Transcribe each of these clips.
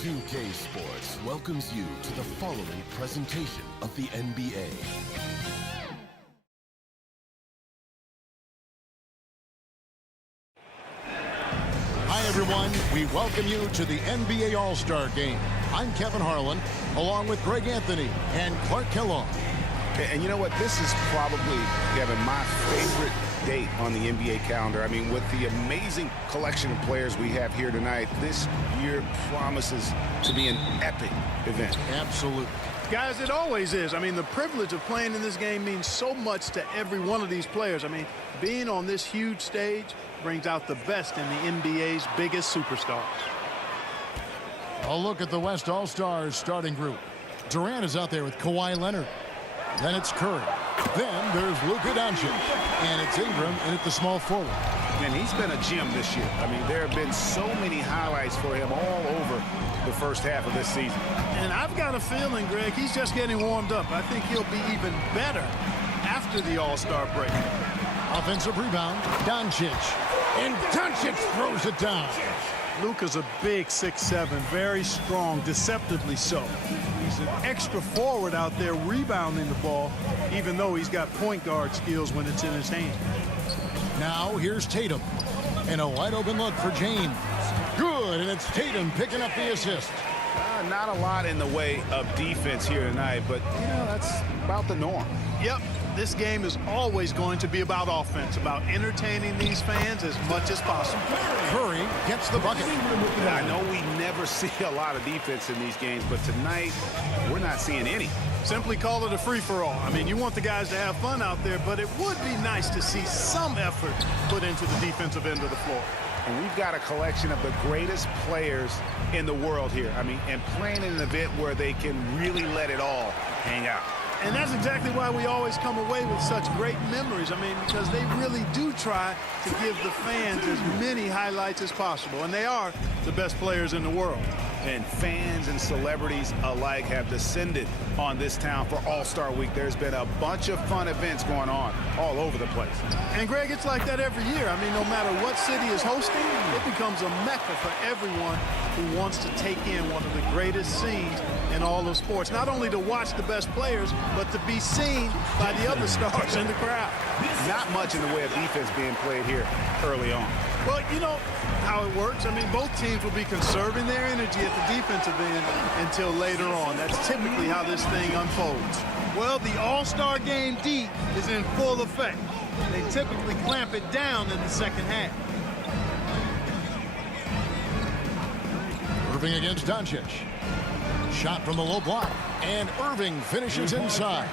2K Sports welcomes you to the following presentation of the NBA. Hi, everyone. We welcome you to the NBA All-Star Game. I'm Kevin Harlan, along with Greg Anthony and Clark Kellogg. And you know what? This is probably, Kevin, my favorite date on the NBA calendar. I mean, with the amazing collection of players we have here tonight, this year promises to be an epic event. Absolutely. Guys, it always is. I mean, the privilege of playing in this game means so much to every one of these players. I mean, being on this huge stage brings out the best in the NBA's biggest superstars. A look at the West All-Stars starting group. Durant is out there with Kawhi Leonard. Then it's Curry. Then there's Luka and it's Ingram in at the small forward. And he's been a gem this year. I mean, there have been so many highlights for him all over the first half of this season. And I've got a feeling, Greg, he's just getting warmed up. I think he'll be even better after the All-Star break. Offensive rebound, Doncic. And Doncic throws it down. Luka's a big 6'7", very strong, deceptively so. He's an extra forward out there rebounding the ball, even though he's got point guard skills when it's in his hand. Now here's Tatum. And a wide open look for James. Good, and it's Tatum picking up the assist. Not a lot in the way of defense here tonight, but, you know, that's about the norm. Yep, this game is always going to be about offense, about entertaining these fans as much as possible. Curry gets the bucket. I know we never see a lot of defense in these games, but tonight we're not seeing any. Simply call it a free-for-all. I mean, you want the guys to have fun out there, but it would be nice to see some effort put into the defensive end of the floor. And we've got a collection of the greatest players in the world here. I mean, and playing in an event where they can really let it all hang out. And that's exactly why we always come away with such great memories. I mean, because they really do try to give the fans as many highlights as possible. And they are the best players in the world. And fans and celebrities alike have descended on this town for All-Star Week. There's been a bunch of fun events going on all over the place. And, Greg, it's like that every year. I mean, no matter what city is hosting, it becomes a mecca for everyone who wants to take in one of the greatest scenes in all of sports. Not only to watch the best players, but to be seen by the other stars in the crowd. Not much in the way of defense being played here early on. Well, you know how it works. I mean, both teams will be conserving their energy at the defensive end until later on. That's typically how this thing unfolds. Well, the All-Star Game D is in full effect. They typically clamp it down in the second half. Irving against Doncic. Shot from the low block. And Irving finishes inside.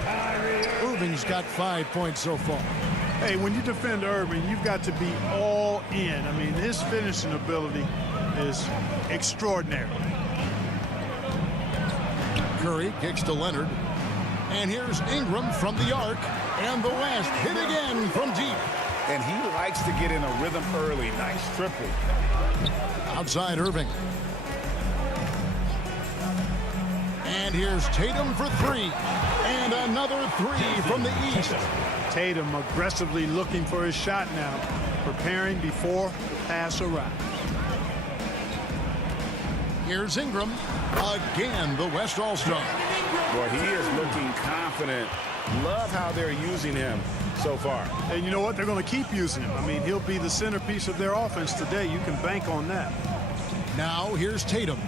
Irving's got 5 points so far. Hey, when you defend Irving, you've got to be all in. I mean, his finishing ability is extraordinary. Curry kicks to Leonard. And here's Ingram from the arc. And the West hit again from deep. And he likes to get in a rhythm early. Nice triple. Outside Irving. And here's Tatum for three. And another three from the east. Tatum aggressively looking for his shot now, preparing before the pass arrives. Here's Ingram. Again, the West All-Star. Boy, he is looking confident. Love how they're using him so far. And you know what? They're going to keep using him. I mean, he'll be the centerpiece of their offense today. You can bank on that. Now here's Tatum.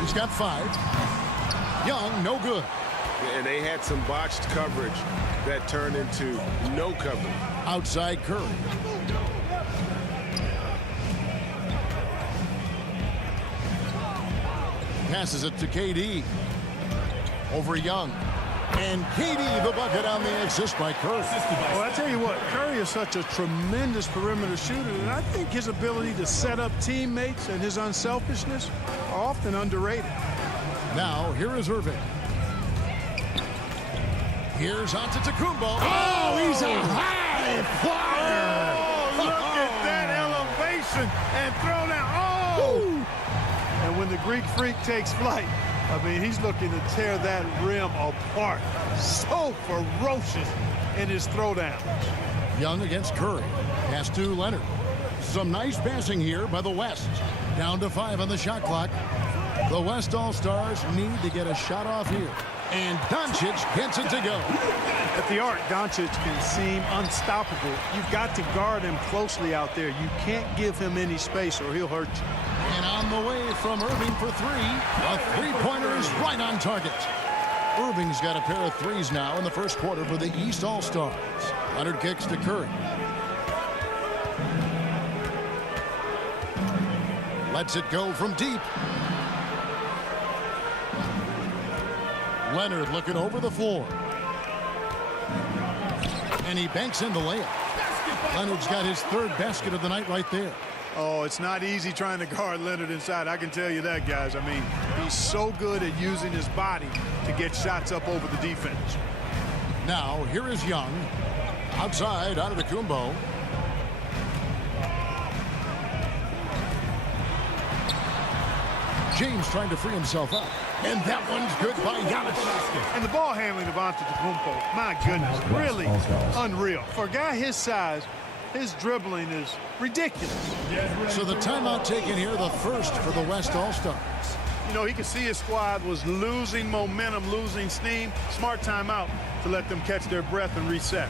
He's got 5. Young, no good. And they had some botched coverage that turned into no coverage. Outside Curry. Passes it to KD. Over Young. And KD the bucket on the assist by Curry. Well, I tell you what, Curry is such a tremendous perimeter shooter, and I think his ability to set up teammates and his unselfishness are often underrated. Now, here is Irving. Here's Antetokounmpo. Oh, he's a high flyer. Oh, look at that elevation and throw down. Oh! And when the Greek freak takes flight, I mean, he's looking to tear that rim apart. So ferocious in his throwdown. Young against Curry. Pass to Leonard. Some nice passing here by the West. Down to 5 on the shot clock. The West All-Stars need to get a shot off here. And Doncic gets it to go. At the arc, Doncic can seem unstoppable. You've got to guard him closely out there. You can't give him any space or he'll hurt you. And on the way from Irving for three. A three-pointer is right on target. Irving's got a pair of threes now in the first quarter for the East All-Stars. Leonard kicks to Curry. Lets it go from deep. Leonard looking over the floor. And he banks in the layup. Leonard's got his third basket of the night right there. Oh, it's not easy trying to guard Leonard inside. I can tell you that, guys. I mean, he's so good at using his body to get shots up over the defense. Now, here is Young. Outside, out of the Kumbo. James trying to free himself up. And that one's good by Giannis. And the ball handling of Antetokounmpo, my goodness, really unreal. For a guy his size, his dribbling is ridiculous. So the timeout taken here, the first for the West All-Stars. You know, he could see his squad was losing momentum, losing steam. Smart timeout to let them catch their breath and reset.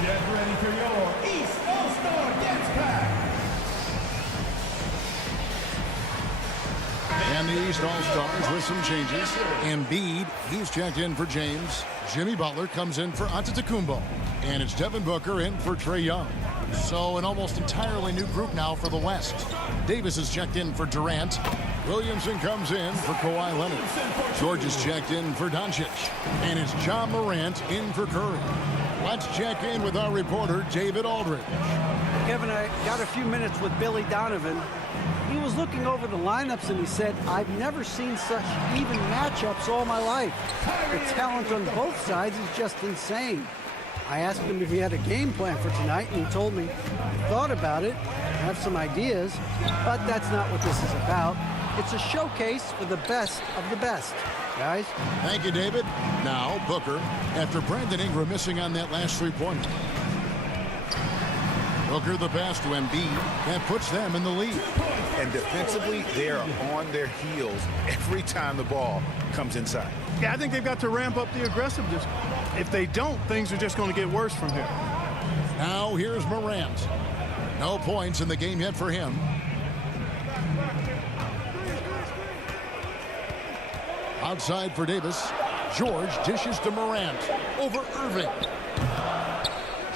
Get ready for your East All-Star Dance Pack. And the East All-Stars with some changes. Embiid, he's checked in for James. Jimmy Butler comes in for Antetokounmpo. And it's Devin Booker in for Trae Young. So an almost entirely new group now for the West. Davis is checked in for Durant. Williamson comes in for Kawhi Leonard. George is checked in for Doncic. And it's John Morant in for Curry. Let's check in with our reporter, David Aldridge. Kevin, I got a few minutes with Billy Donovan. He was looking over the lineups and he said, I've never seen such even matchups all my life. The talent on both sides is just insane. I asked him if he had a game plan for tonight, and he told me he thought about it, have some ideas, but that's not what this is about. It's a showcase for the best of the best, guys. Thank you, David. Now, Booker, after Brandon Ingram missing on that last three-pointer. Booker the pass to Embiid. That puts them in the lead. And defensively, they are on their heels every time the ball comes inside. Yeah, I think they've got to ramp up the aggressiveness. If they don't, things are just going to get worse from here. Now, here's Morant. No points in the game yet for him. Outside for Davis. George dishes to Morant. Over Irving.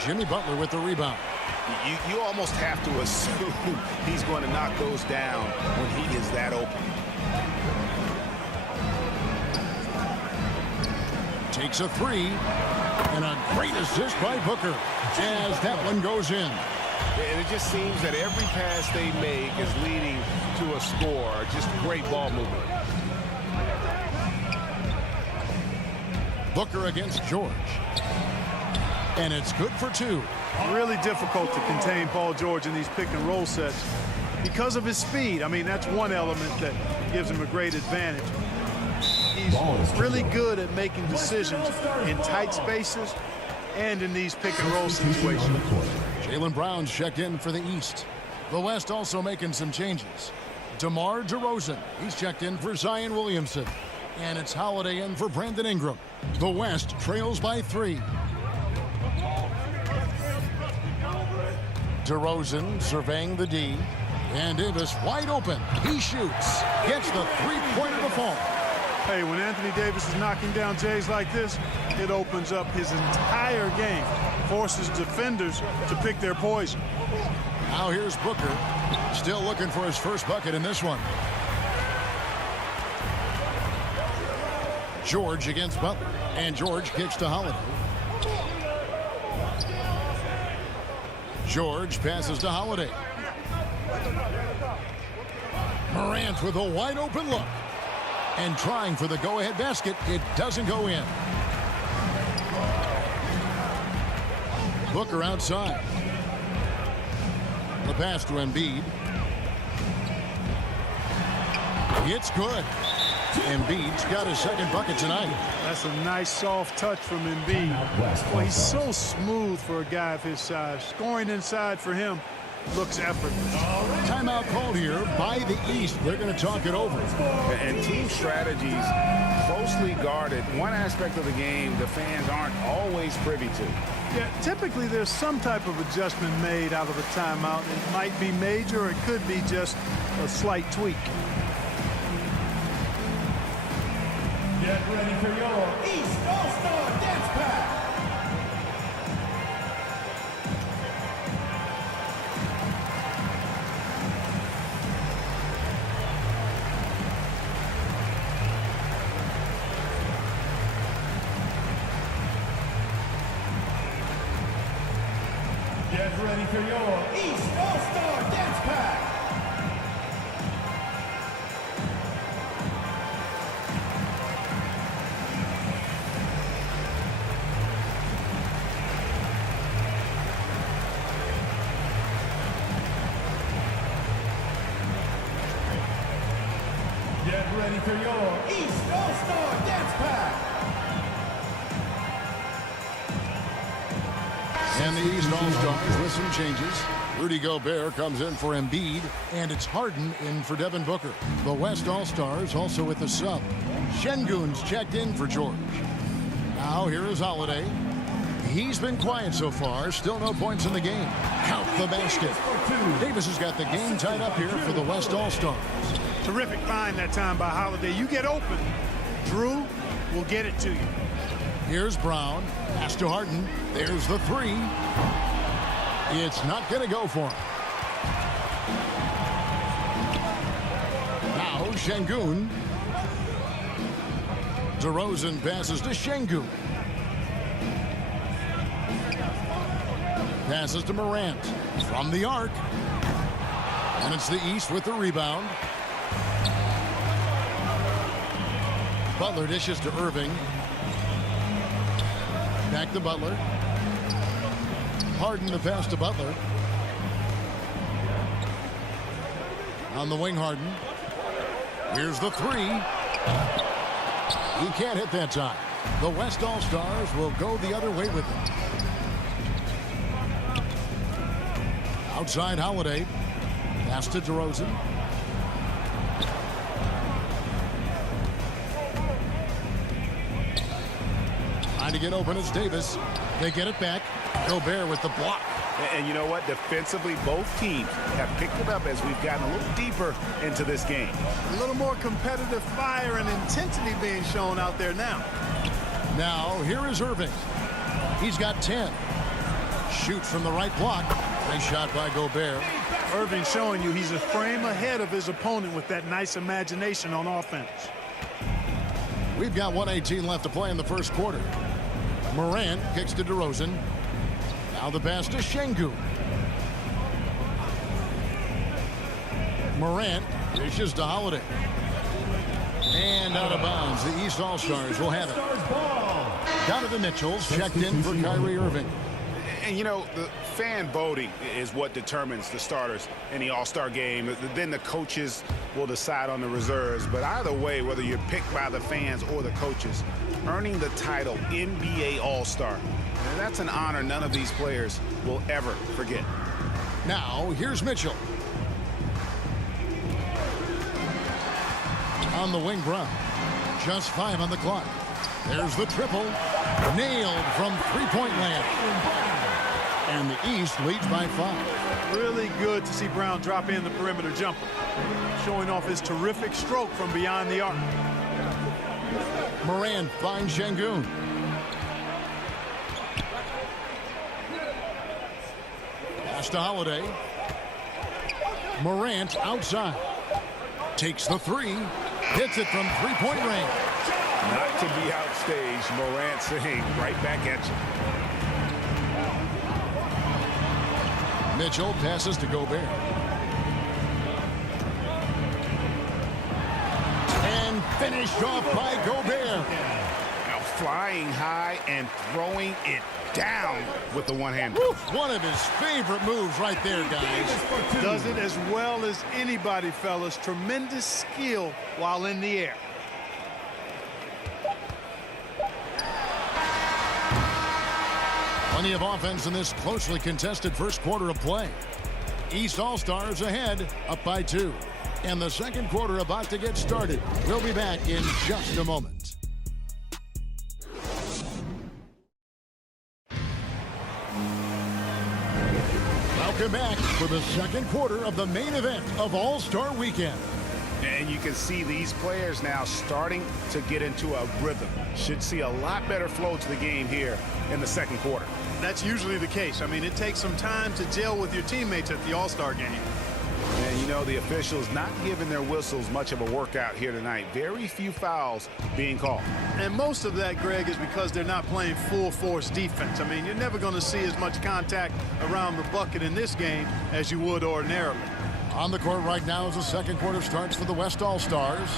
Jimmy Butler with the rebound. You almost have to assume he's going to knock those down when he is that open. Takes a three. And a great assist by Booker as that one goes in. And it just seems that every pass they make is leading to a score. Just great ball movement. Booker against George. And it's good for two. Really difficult to contain Paul George in these pick and roll sets because of his speed. I mean, that's one element that gives him a great advantage. He's really good at making decisions in tight spaces and in these pick and roll situations. Jaylen Brown's checked in for the East. The West also making some changes. DeMar DeRozan, he's checked in for Zion Williamson. And it's Holiday in for Brandon Ingram. The West trails by 3. DeRozan surveying the D. And Davis wide open. He shoots. Gets the three-pointer to fall. Hey, when Anthony Davis is knocking down Jays like this, it opens up his entire game forces defenders to pick their poison. Now here's Booker, still looking for his first bucket in this one. George against Butler, and George kicks to Holiday. George passes to Holiday. Morant with a wide open look. And trying for the go-ahead basket. It doesn't go in. Booker outside. The pass to Embiid. It's good. Embiid's got his second bucket tonight. That's a nice soft touch from Embiid. Well, he's so smooth for a guy of his size. Scoring inside for him looks effortless. Timeout called here by the East. They're going to talk it over. And team strategies closely guarded. One aspect of the game the fans aren't always privy to. Yeah, typically there's some type of adjustment made out of a timeout. It might be major, or it could be just a slight tweak. Get ready for your East All-Star Dance Pack. Get ready for your East All-Star Dance Pack. Get ready for your East All-Star Dance Pack. And the East All-Stars with some changes. Rudy Gobert comes in for Embiid, and it's Harden in for Devin Booker. The West All-Stars also with a sub. Şengün's checked in for George. Now here is Holiday. He's been quiet so far. Still no points in the game. Count the basket. Davis has got the game tied up here for the West All-Stars. Terrific find that time by Holiday. You get open, Drew will get it to you. Here's Brown. Pass to Harden. There's the three. It's not going to go for him. Now Şengün. DeRozan passes to Şengün. Passes to Morant. From the arc. And it's the East with the rebound. Butler dishes to Irving. Back to Butler. Harden the pass to Butler. On the wing, Harden. Here's the three. He can't hit that time. The West All-Stars will go the other way with it. Outside Holiday. Pass to DeRozan. Trying to get open is Davis. They get it back. Gobert with the block. And you know what? Defensively, both teams have picked it up as we've gotten a little deeper into this game. A little more competitive fire and intensity being shown out there now. Now, here is Irving. He's got 10. Shoots from the right block. Nice shot by Gobert. Irving showing you he's a frame ahead of his opponent with that nice imagination on offense. We've got 1:18 left to play in the first quarter. Morant kicks to DeRozan. Now the pass to Şengün. Morant dishes to Holiday. And out of bounds. The East All-Stars will have it. Donovan Mitchell's checked in for Kyrie Irving. And, you know, the fan voting is what determines the starters in the All-Star game. Then the coaches will decide on the reserves. But either way, whether you're picked by the fans or the coaches, earning the title NBA All-Star, that's an honor none of these players will ever forget. Now, here's Mitchell. On the wing, Brown. Just 5 on the clock. There's the triple. Nailed from three-point land. And the East leads by 5. Really good to see Brown drop in the perimeter jumper, showing off his terrific stroke from beyond the arc. Morant finds Şengün. Pass to Holiday. Morant outside. Takes the three. Hits it from three-point range. Not to be outstaged, Morant saying right back at you. Mitchell passes to Gobert. And finished off by Gobert. Now flying high and throwing it down with the one-hand. One of his favorite moves right there, guys. Does it as well as anybody, fellas. Tremendous skill while in the air. Plenty of offense in this closely contested first quarter of play. East All-Stars ahead, up by 2. And the second quarter about to get started. We'll be back in just a moment. Welcome back for the second quarter of the main event of All-Star Weekend. And you can see these players now starting to get into a rhythm. Should see a lot better flow to the game here in the second quarter. That's usually the case. I mean, it takes some time to gel with your teammates at the All-Star game. And you know, the officials not giving their whistles much of a workout here tonight. Very few fouls being called. And most of that, Greg, is because they're not playing full-force defense. I mean, you're never going to see as much contact around the bucket in this game as you would ordinarily. On the court right now as the second quarter starts for the West All-Stars.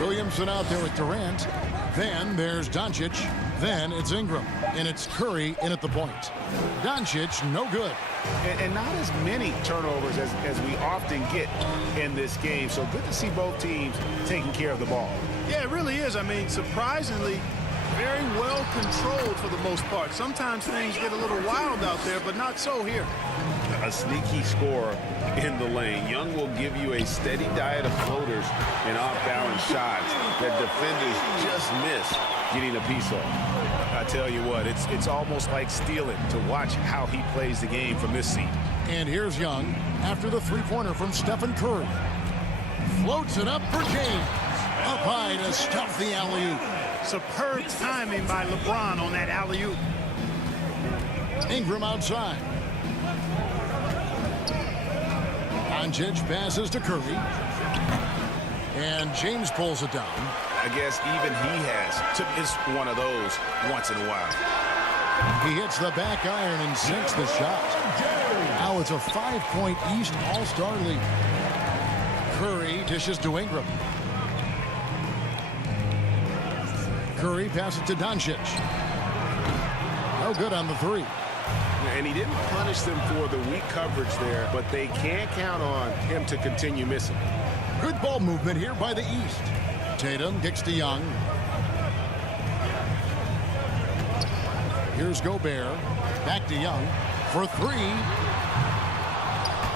Williamson out there with Durant. Then there's Doncic. Then it's Ingram. And it's Curry in at the point. Doncic, no good. And not as many turnovers as we often get in this game. So good to see both teams taking care of the ball. Yeah, it really is. I mean, surprisingly, very well controlled for the most part. Sometimes things get a little wild out there, but not so here. A sneaky scorer in the lane. Young will give you a steady diet of floaters and off-balance shots that defenders just miss getting a piece of. I tell you what, it's almost like stealing to watch how he plays the game from this seat. And here's Young after the three-pointer from Stephen Curry. Floats it up for James. Up high to stuff the alley-oop. Superb timing by LeBron on that alley-oop. Ingram outside. Doncic passes to Curry. And James pulls it down. I guess even he has to miss one of those once in a while. He hits the back iron and sinks the shot. Now it's a 5-point East All-Star lead. Curry dishes to Ingram. Curry passes to Doncic. No good on the three. And he didn't punish them for the weak coverage there, but they can't count on him to continue missing. Good ball movement here by the East. Tatum kicks to Young. Here's Gobert. Back to Young for three.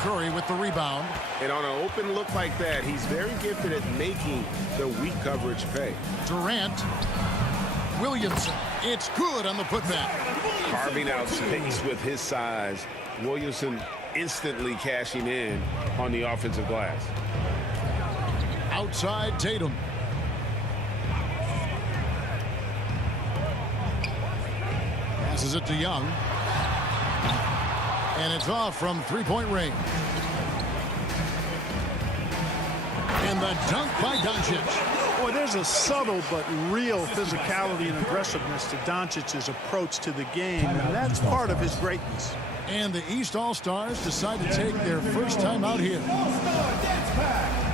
Curry with the rebound. And on an open look like that, he's very gifted at making the weak coverage pay. Durant. Williamson. It's good on the putback. Carving out space with his size. Williamson instantly cashing in on the offensive glass. Outside Tatum. Passes it to Young. And it's off from three-point range. And the dunk by Doncic. Boy, there's a subtle but real physicality and aggressiveness to Doncic's approach to the game, and that's part of his greatness. And the East All-Stars decide to take their first time out here. All-Star Dance Pack.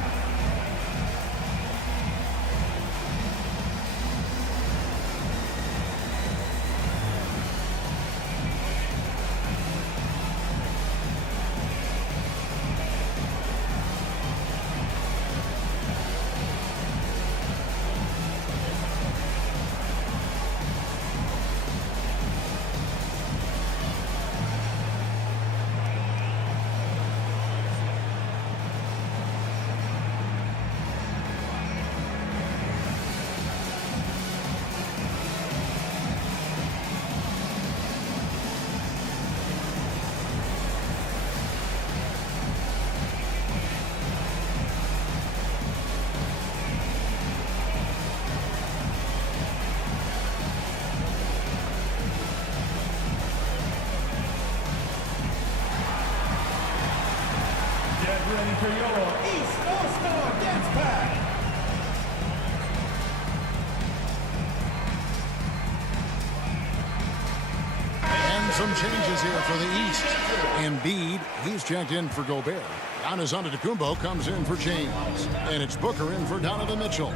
ready for your East All-Star Dance Pack. And some changes here for the East. Embiid, he's checked in for Gobert. Giannis Antetokounmpo comes in for James. And it's Booker in for Donovan Mitchell.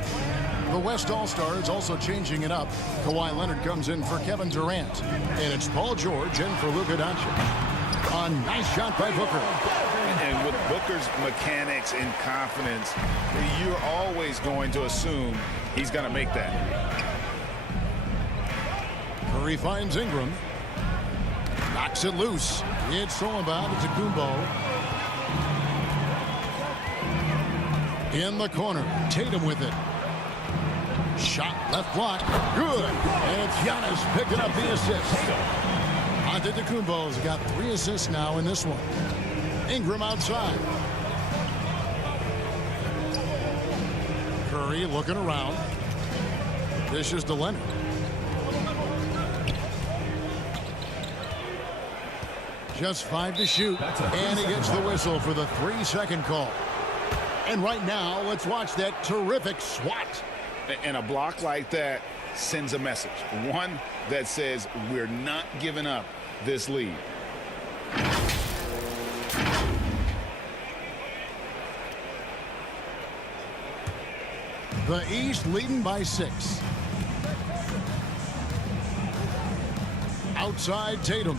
The West All-Stars also changing it up. Kawhi Leonard comes in for Kevin Durant. And it's Paul George in for Luka Doncic. A nice shot by Booker. And with Booker's mechanics and confidence, you're always going to assume he's going to make that. Curry finds Ingram. Knocks it loose. It's thrown by Antetokounmpo. In the corner. Tatum with it. Shot left block. Good. And it's Giannis picking up the assist. Antetokounmpo's got 3 assists now in this one. Ingram outside. Curry looking around. This is to Leonard. Just 5 to shoot. And he gets the whistle for the 3-second call. And right now, let's watch that terrific swat. And a block like that sends a message. One that says we're not giving up this lead. The East leading by 6. Outside Tatum.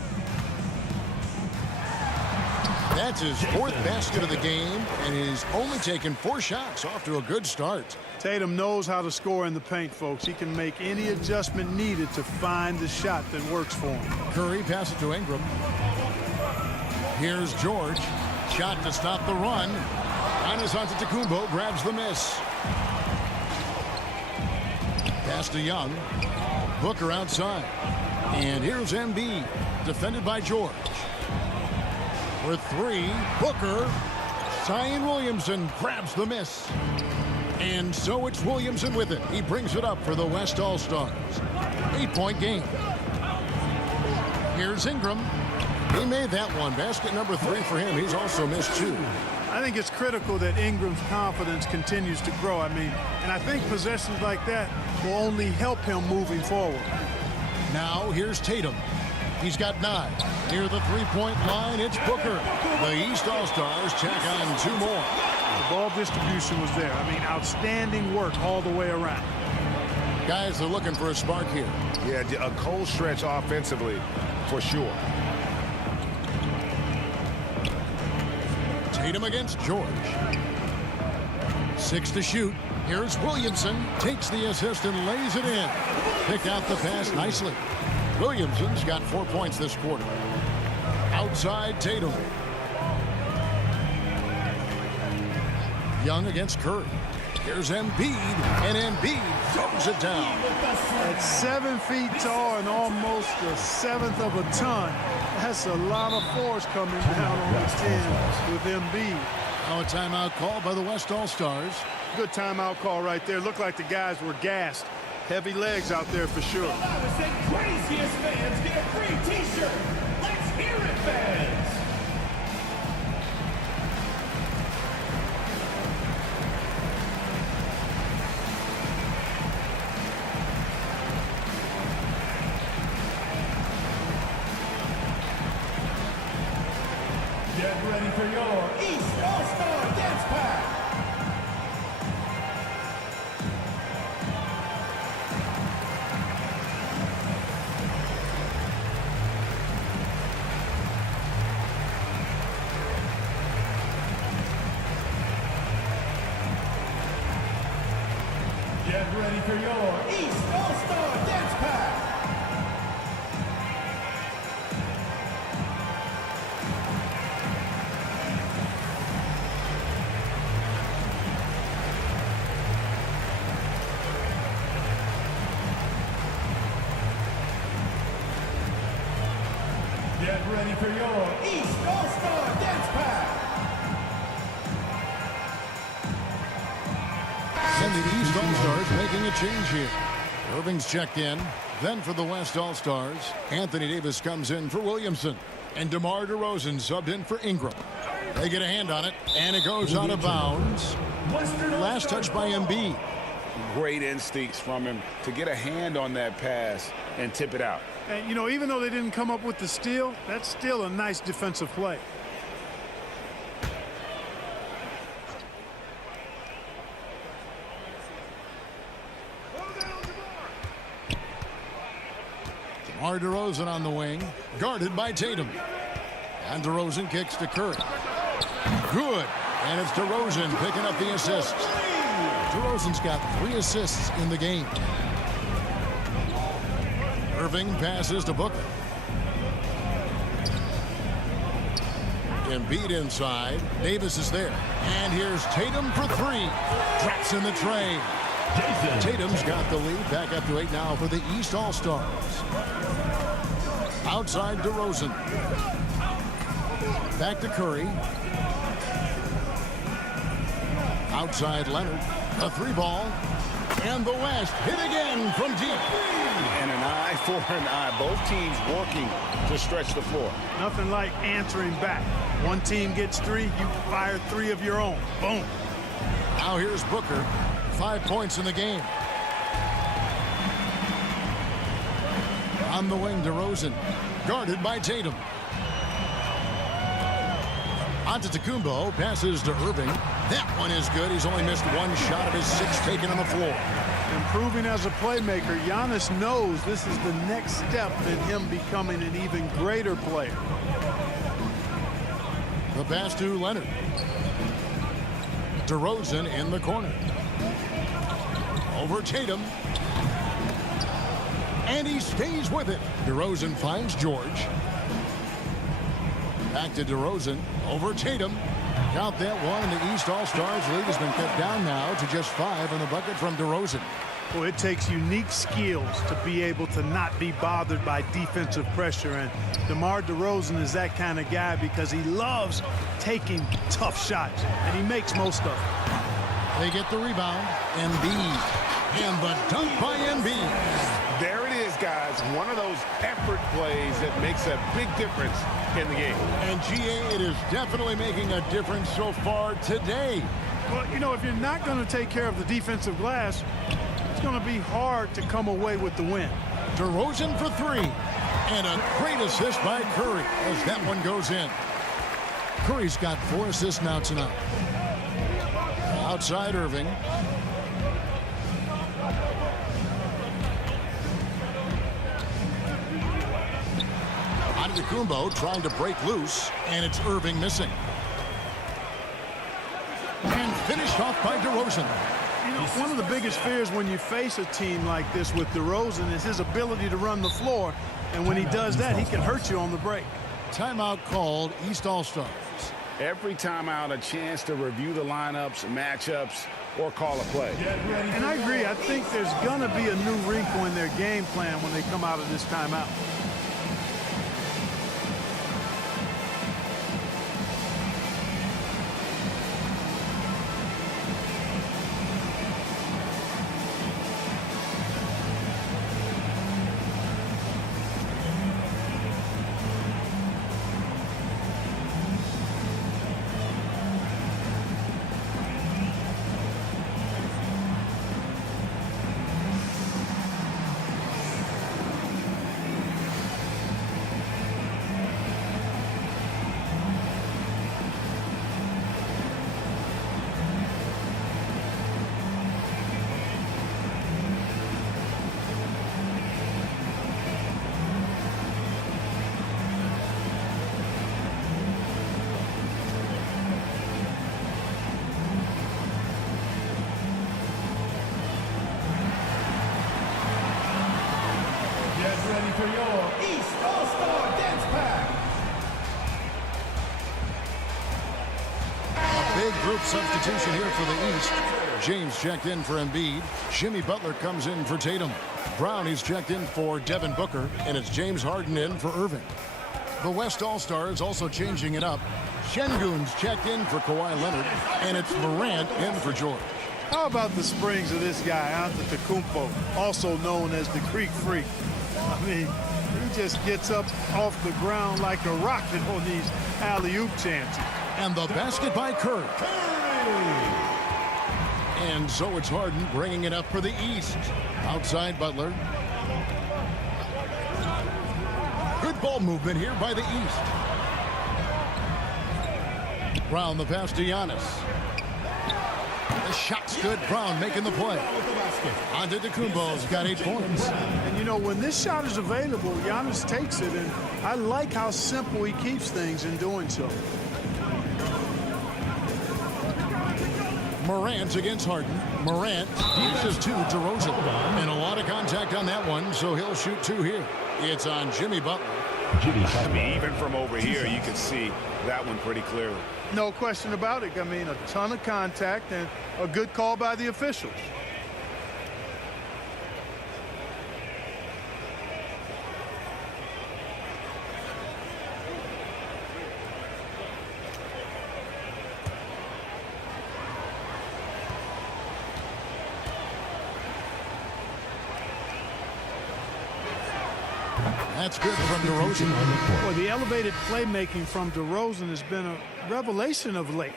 That's his 4th basket of the game, and he's only taken 4 shots. Off to a good start. Tatum knows how to score in the paint, folks. He can make any adjustment needed to find the shot that works for him. Curry passes to Ingram. Here's George. Shot to stop the run. Giannis Antetokounmpo grabs the miss. Pass to Young. Booker outside. And here's Embiid, defended by George. For 3, Booker. Zion Williamson grabs the miss. And so it's Williamson with it. He brings it up for the West All-Stars. 8-point game. Here's Ingram. He made that one. Basket number 3 for him. He's also missed 2. I think it's critical that Ingram's confidence continues to grow. And I think possessions like that will only help him moving forward. Now here's Tatum. He's got 9. Near the 3-point line, it's Booker. The East All-Stars tack on 2 more. The ball distribution was there. Outstanding work all the way around. Guys are looking for a spark here. Yeah, a cold stretch offensively, for sure. Tatum against George. 6 to shoot. Here's Williamson. Takes the assist and lays it in. Pick out the pass nicely. Williamson's got 4 points this quarter. Outside Tatum. Young against Curry. Here's Embiid, and Embiid throws it down. At 7 feet tall and almost 1/7 of a ton, that's a lot of force coming down on his end with Embiid. Now a timeout called by the West All-Stars. Good timeout call right there. Looked like the guys were gassed. Heavy legs out there for sure. Loudest and craziest fans get a free T-shirt. Let's hear it, fans. Get ready for your East All-Star Dance Pack. Get ready for your East All-Star Dance Pack. Get ready for your East All-Star Dance Pack. And the East All-Stars making a change here. Irving's checked in. Then for the West All-Stars, Anthony Davis comes in for Williamson. And DeMar DeRozan subbed in for Ingram. They get a hand on it, and it goes out of bounds. Last touch by Embiid. Great instincts from him to get a hand on that pass and tip it out. And, you know, even though they didn't come up with the steal, that's still a nice defensive play. DeMar DeRozan on the wing, guarded by Tatum. And DeRozan kicks to Curry. Good. And it's DeRozan picking up the assists. DeRozan's got 3 assists in the game. Irving passes to Booker. Embiid inside. Davis is there. And here's Tatum for 3. Drops in the tray. Tatum's got the lead. Back up to 8 now for the East All-Stars. Outside DeRozan. Back to Curry. Outside Leonard. A 3-ball. And the West hit again from deep. And an eye for an eye. Both teams working to stretch the floor. Nothing like answering back. One team gets 3, you fire 3 of your own. Boom. Now here's Booker. 5 points in the game. On the wing, DeRozan. Guarded by Tatum. Antetokounmpo passes to Irving. That one is good. He's only missed 1 shot of his 6 taken on the floor. Improving as a playmaker, Giannis knows this is the next step in him becoming an even greater player. The pass to Leonard. DeRozan in the corner. Over Tatum. And he stays with it. DeRozan finds George. Back to DeRozan. Over Tatum. Count that one, and the East All-Stars lead has been cut down now to just 5 on the bucket from DeRozan. Well, it takes unique skills to be able to not be bothered by defensive pressure, and DeMar DeRozan is that kind of guy because he loves taking tough shots, and he makes most of them. They get the rebound. Embiid. And the dunk by Embiid. There it is, guys. One of those effort plays that makes a big difference in the game. And GA, it is definitely making a difference so far today. Well, you know, if you're not going to take care of the defensive glass, it's going to be hard to come away with the win. DeRozan for 3. And a great assist by Curry as that one goes in. Curry's got 4 assists now tonight. Outside Irving. Antetokounmpo trying to break loose, and it's Irving missing. And finished off by DeRozan. You know, one of the biggest fears when you face a team like this with DeRozan is his ability to run the floor, and when he does that, he can hurt you on the break. Timeout called, East All-Stars. Every timeout, a chance to review the lineups, matchups, or call a play. And I agree. I think there's going to be a new wrinkle in their game plan when they come out of this timeout. For your East All-Star Dance Pack. A big group substitution here for the East. James checked in for Embiid. Jimmy Butler comes in for Tatum. Brownie's checked in for Devin Booker, and it's James Harden in for Irving. The West All-Stars also changing it up. Şengün's checked in for Kawhi Leonard, and it's Morant in for George. How about the springs of this guy, Antetokounmpo, also known as the Greek Freak? I mean, he just gets up off the ground like a rocket on these alley-oop chances. And the basket by Curry. And so it's Harden bringing it up for the East. Outside Butler. Good ball movement here by the East. Brown the pass to Giannis. The shot's good. Brown making the play. Antetokounmpo's got 8 points. And you know, when this shot is available, Giannis takes it, and I like how simple he keeps things in doing so. Morant against Harden. Morant dishes to DeRozan. And a lot of contact on that one, so he'll shoot 2 here. It's on Jimmy Butler. I mean, even from over here, you can see that one pretty clearly. No question about it. I mean, a ton of contact and a good call by the officials. That's good from DeRozan. Well, the elevated playmaking from DeRozan has been a revelation of late.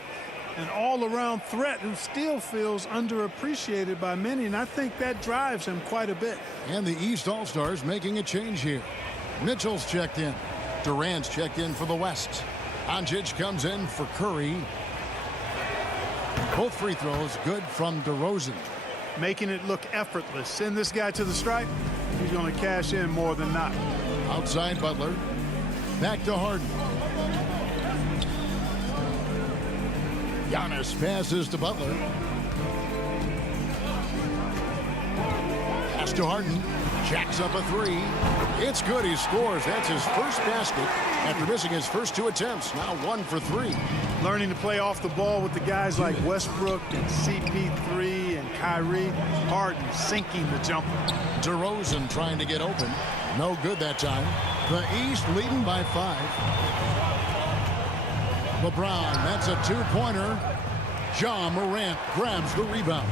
An all-around threat who still feels underappreciated by many, and I think that drives him quite a bit. And the East All-Stars making a change here. Mitchell's checked in. Durant's checked in for the West. Doncic comes in for Curry. Both free throws good from DeRozan. Making it look effortless. Send this guy to the stripe, he's going to cash in more than not. Outside Butler. Back to Harden. Giannis passes to Butler. Pass to Harden. Jacks up a 3. It's good. He scores. That's his first basket after missing his first 2 attempts. Now 1 for 3. Learning to play off the ball with the guys like Westbrook and CP3 and Kyrie. Harden sinking the jumper. DeRozan trying to get open. No good that time. The East leading by 5. LeBron, that's a 2-pointer. Ja Morant grabs the rebound.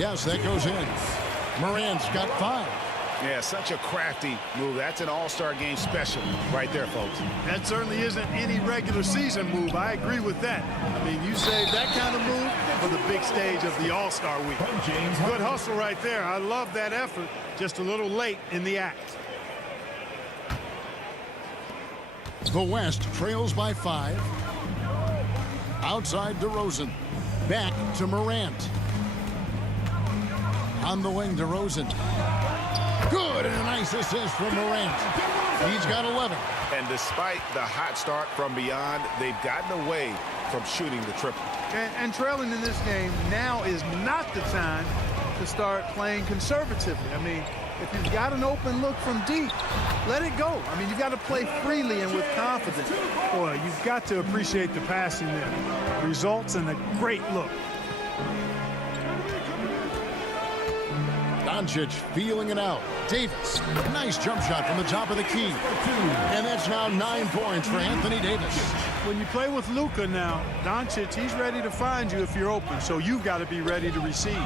Yes, that goes in. Morant's got 5. Yeah, such a crafty move. That's an all-star game special right there, folks. That certainly isn't any regular season move. I agree with that. I mean, you save that kind of move for the big stage of the All-Star week. Good hustle right there. I love that effort. Just a little late in the act. The West trails by 5. Outside DeRozan. Back to Morant. On the wing, DeRozan. Good, and a nice assist from Morant. He's got 11. And despite the hot start from beyond, they've gotten away from shooting the triple. And trailing in this game, now is not the time to start playing conservatively. I mean, if you've got an open look from deep, let it go. I mean, you've got to play freely and with confidence. Boy, you've got to appreciate the passing there. Results in a great look. Doncic feeling it out. Davis, nice jump shot from the top of the key. And that's now 9 points for Anthony Davis. When you play with Luka now, Doncic, he's ready to find you if you're open, so you've got to be ready to receive.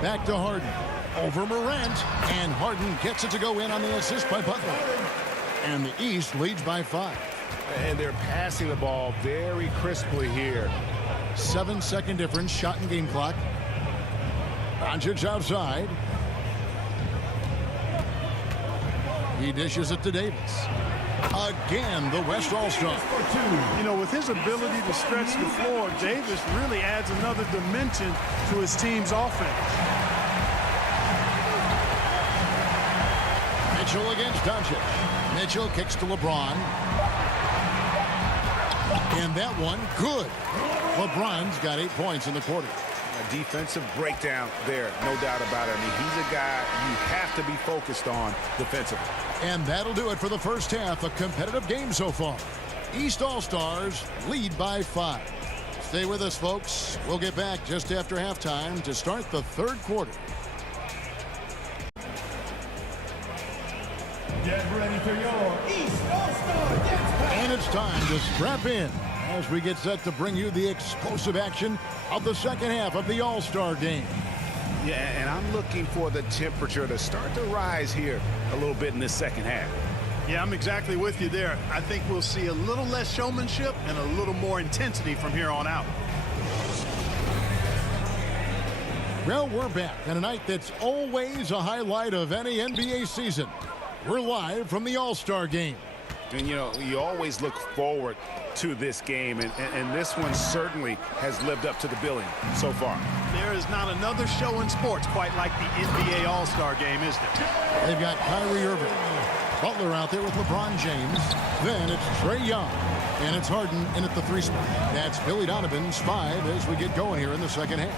Back to Harden. Over Morant. And Harden gets it to go in on the assist by Butler. And the East leads by 5. And they're passing the ball very crisply here. 7-second difference, shot and game clock. Doncic outside. He dishes it to Davis. Again, the West All-Star. You know, with his ability to stretch the floor, Davis really adds another dimension to his team's offense. Mitchell against Doncic. Mitchell kicks to LeBron. And that one, good. LeBron's got 8 points in the quarter. A defensive breakdown there, no doubt about it. I mean, he's a guy you have to be focused on defensively. And that'll do it for the first half. A competitive game so far. East All-Stars lead by 5. Stay with us, folks. We'll get back just after halftime to start the third quarter. Get ready for your East All-Star Dance. And it's time to strap in as we get set to bring you the explosive action of the second half of the All-Star game. Yeah, and I'm looking for the temperature to start to rise here a little bit in this second half. Yeah, I'm exactly with you there. I think we'll see a little less showmanship and a little more intensity from here on out. Well, we're back on a night that's always a highlight of any NBA season. We're live from the All-Star game. And, you know, you always look forward to this game, and this one certainly has lived up to the billing so far. There is not another show in sports quite like the NBA All-Star game, is there? They've got Kyrie Irving. Butler out there with LeBron James. Then it's Trae Young. And it's Harden in at the 3 spot. That's Billy Donovan's 5 as we get going here in the second half.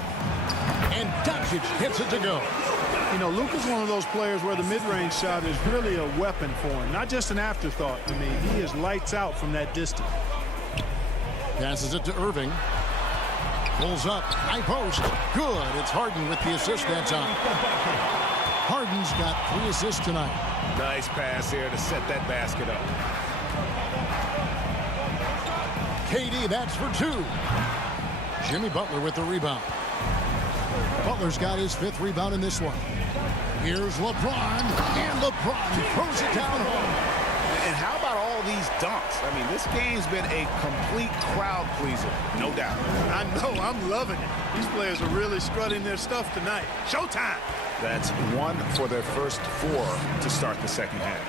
And Doncic hits it to go. You know, Luka's one of those players where the mid-range shot is really a weapon for him, not just an afterthought. I mean, he is lights out from that distance. Passes it to Irving. Pulls up. High post. Good. It's Harden with the assist that time. Harden's got 3 assists tonight. Nice pass here to set that basket up. KD, that's for 2. Jimmy Butler with the rebound. Butler's got his 5th rebound in this one. Here's LeBron, and LeBron throws it down home. And how about all these dunks? I mean, this game's been a complete crowd pleaser, no doubt. I know, I'm loving it. These players are really strutting their stuff tonight. Showtime! That's 1 for their first 4 to start the second half.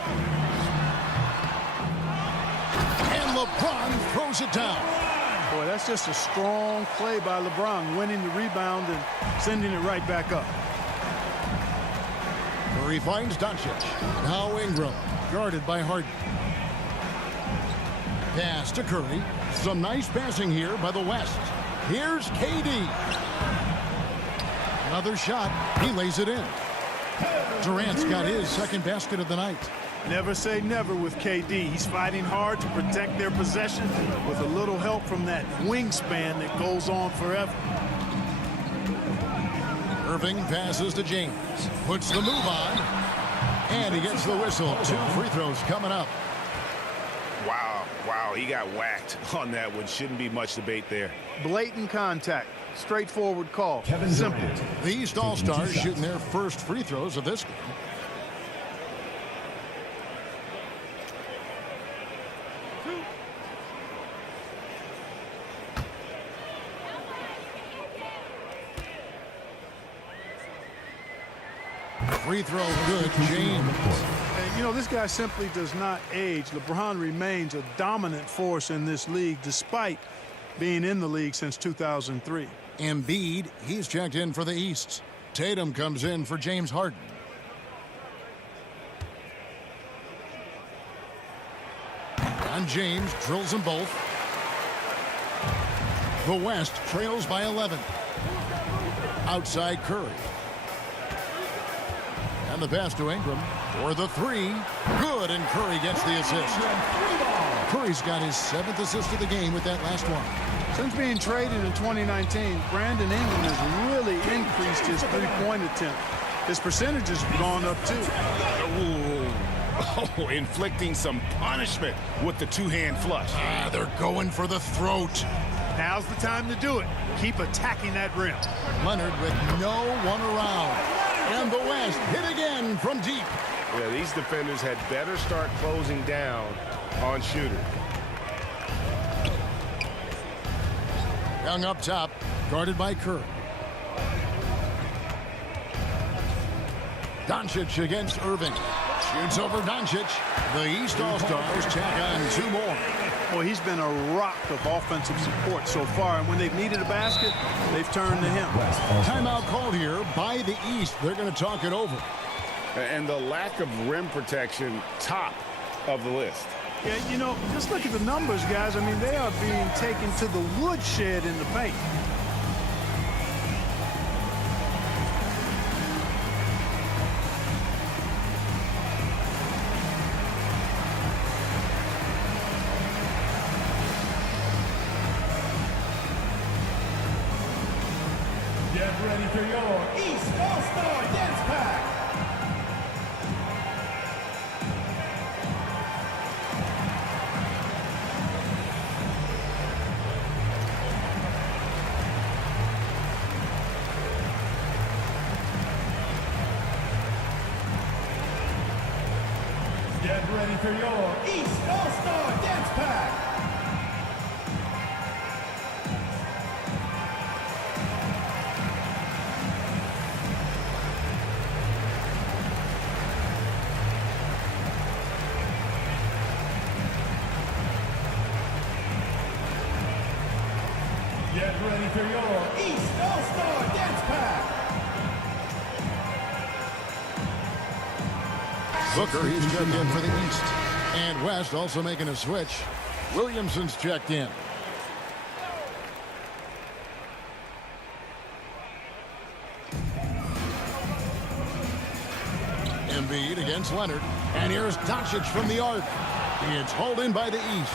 And LeBron throws it down. Boy, that's just a strong play by LeBron, winning the rebound and sending it right back up. Curry finds Doncic. Now Ingram, guarded by Harden. Pass to Curry. Some nice passing here by the West. Here's KD. Another shot. He lays it in. Durant's got his 2nd basket of the night. Never say never with KD. He's fighting hard to protect their possession with a little help from that wingspan that goes on forever. Irving passes to James. Puts the move on. And he gets the whistle. 2 free throws coming up. Wow, he got whacked on that one. Shouldn't be much debate there. Blatant contact. Straightforward call. Simple. The East All-Stars shooting their first free throws of this game. Free throw good, James. And, you know, this guy simply does not age. LeBron remains a dominant force in this league despite being in the league since 2003. Embiid, he's checked in for the East. Tatum comes in for James Harden. And James drills them both. The West trails by 11. Outside Curry. And the pass to Ingram for the 3. Good, and Curry gets the assist. Curry's got his 7th assist of the game with that last one. Since being traded in 2019, Brandon Ingram has really increased his three-point attempt. His percentage has gone up, too. Oh, inflicting some punishment with the 2-hand flush. They're going for the throat. Now's the time to do it. Keep attacking that rim. Leonard with no one around. And the West hit again from deep. Yeah, these defenders had better start closing down on shooter. Young up top, guarded by Curry. Doncic against Irving. Shoots over Doncic. The East All-Stars tack on 2 more. Well, he's been a rock of offensive support so far, and when they've needed a basket, they've turned to him. Timeout called here by the East. They're going to talk it over. And the lack of rim protection, top of the list. Yeah, you know, just look at the numbers, guys. I mean, they are being taken to the woodshed in the paint. Get ready for your East All-Star Dance Pack. Get ready for your East All-Star Dance Pack. Get ready for your East All-Star Dance Pack. Booker, he's checked in for the East. And West also making a switch. Williamson's checked in. Embiid against Leonard. And here's Doncic from the arc. It's hauled in by the East.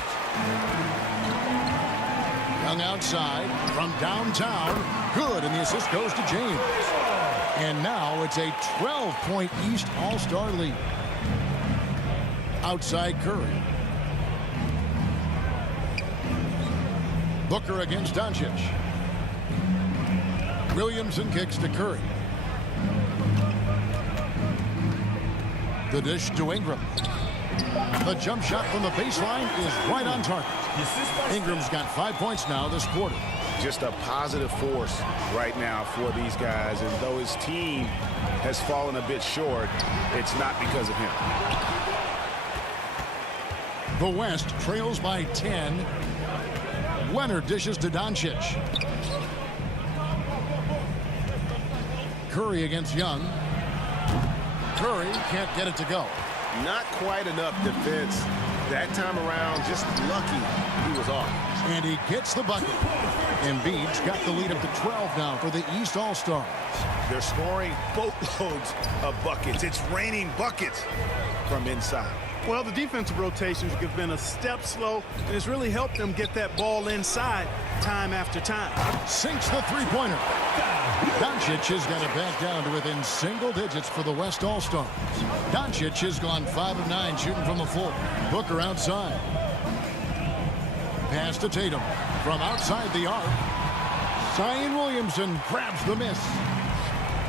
Young outside from downtown. Good, and the assist goes to James. And now it's a 12-point East All-Star lead. Outside Curry. Booker against Doncic. Williamson kicks to Curry. The dish to Ingram. The jump shot from the baseline is right on target. Ingram's got 5 points now this quarter. Just a positive force right now for these guys. And though his team has fallen a bit short, it's not because of him. The West trails by 10. Leonard dishes to Doncic. Curry against Young. Curry can't get it to go. Not quite enough defense that time around. Just lucky he was off. And he gets the bucket. Embiid's got the lead up to 12 now for the East All-Stars. They're scoring boatloads of buckets. It's raining buckets from inside. Well, the defensive rotations have been a step slow, and it's really helped them get that ball inside time after time. Sinks the three-pointer. Doncic has got it back down to within single digits for the West All-Stars. Doncic has gone 5 of 9 shooting from the floor. Booker outside. Pass to Tatum from outside the arc. Zion Williamson grabs the miss.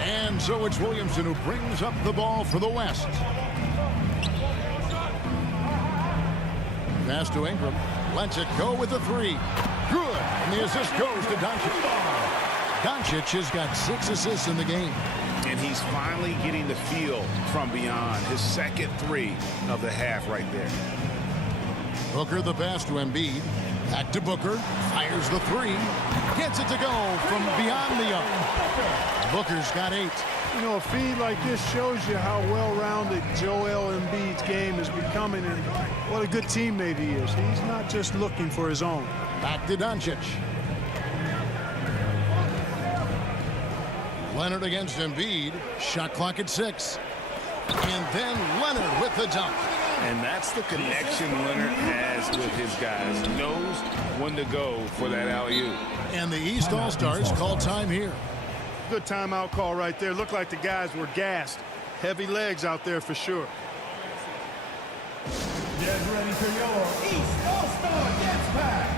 And so it's Williamson who brings up the ball for the West. Pass to Ingram. Lets it go with the three. Good. And the assist goes to Doncic. Doncic has got 6 assists in the game. And he's finally getting the feel from beyond. His second three of the half right there. Booker the pass to Embiid. Back to Booker. Fires the three. Gets it to go from beyond the arc. Booker's got 8. You know, a feed like this shows you how well-rounded Joel Embiid's game is becoming and what a good teammate he is. He's not just looking for his own. Back to Doncic. Leonard against Embiid. Shot clock at 6. And then Leonard with the dunk. And that's the connection Leonard has with his guys. Knows when to go for that alley-oop. And the East All-Stars call time here. Good timeout call right there. Looked like the guys were gassed. Heavy legs out there for sure. Get ready for your East All-Star Dance Pack.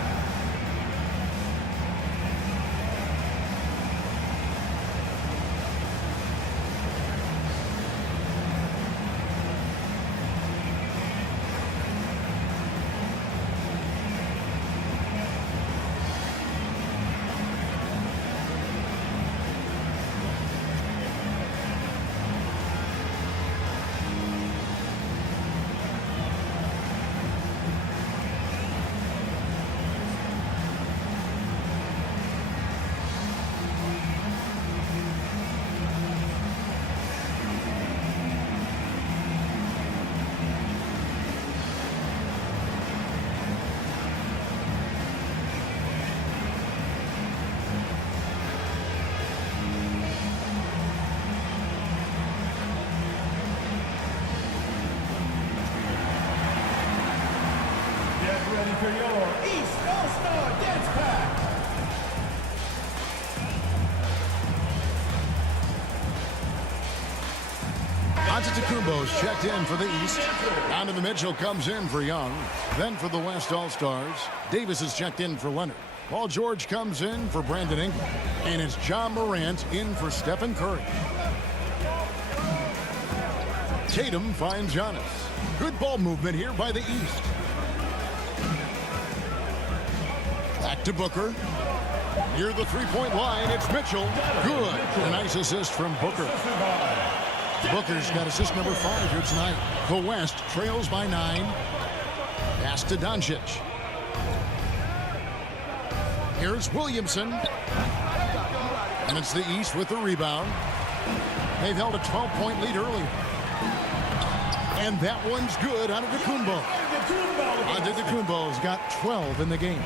Ready for your East All-Star Dance Pack. Antetokounmpo's checked in for the East. Donovan Mitchell comes in for Young. Then for the West All-Stars, Davis is checked in for Leonard. Paul George comes in for Brandon Ingram. And it's John Morant in for Stephen Curry. Tatum finds Giannis. Good ball movement here by the East. Back to Booker. Near the three-point line, it's Mitchell. Good. A nice assist from Booker. Booker's got assist number 5 here tonight. The West trails by 9. Pass to Doncic. Here's Williamson. And it's the East with the rebound. They've held a 12-point lead earlier. And that one's good out of Antetokounmpo. Antetokounmpo's got 12 in the game.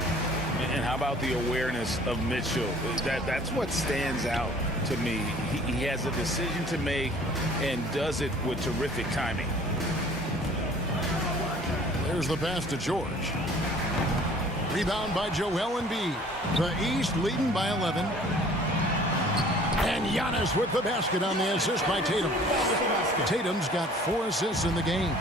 And how about the awareness of Mitchell? That's what stands out to me. He has a decision to make and does it with terrific timing. There's the pass to George. Rebound by Joel Embiid. The East leading by 11. And Giannis with the basket on the assist by Tatum. Tatum's got 4 assists in the game.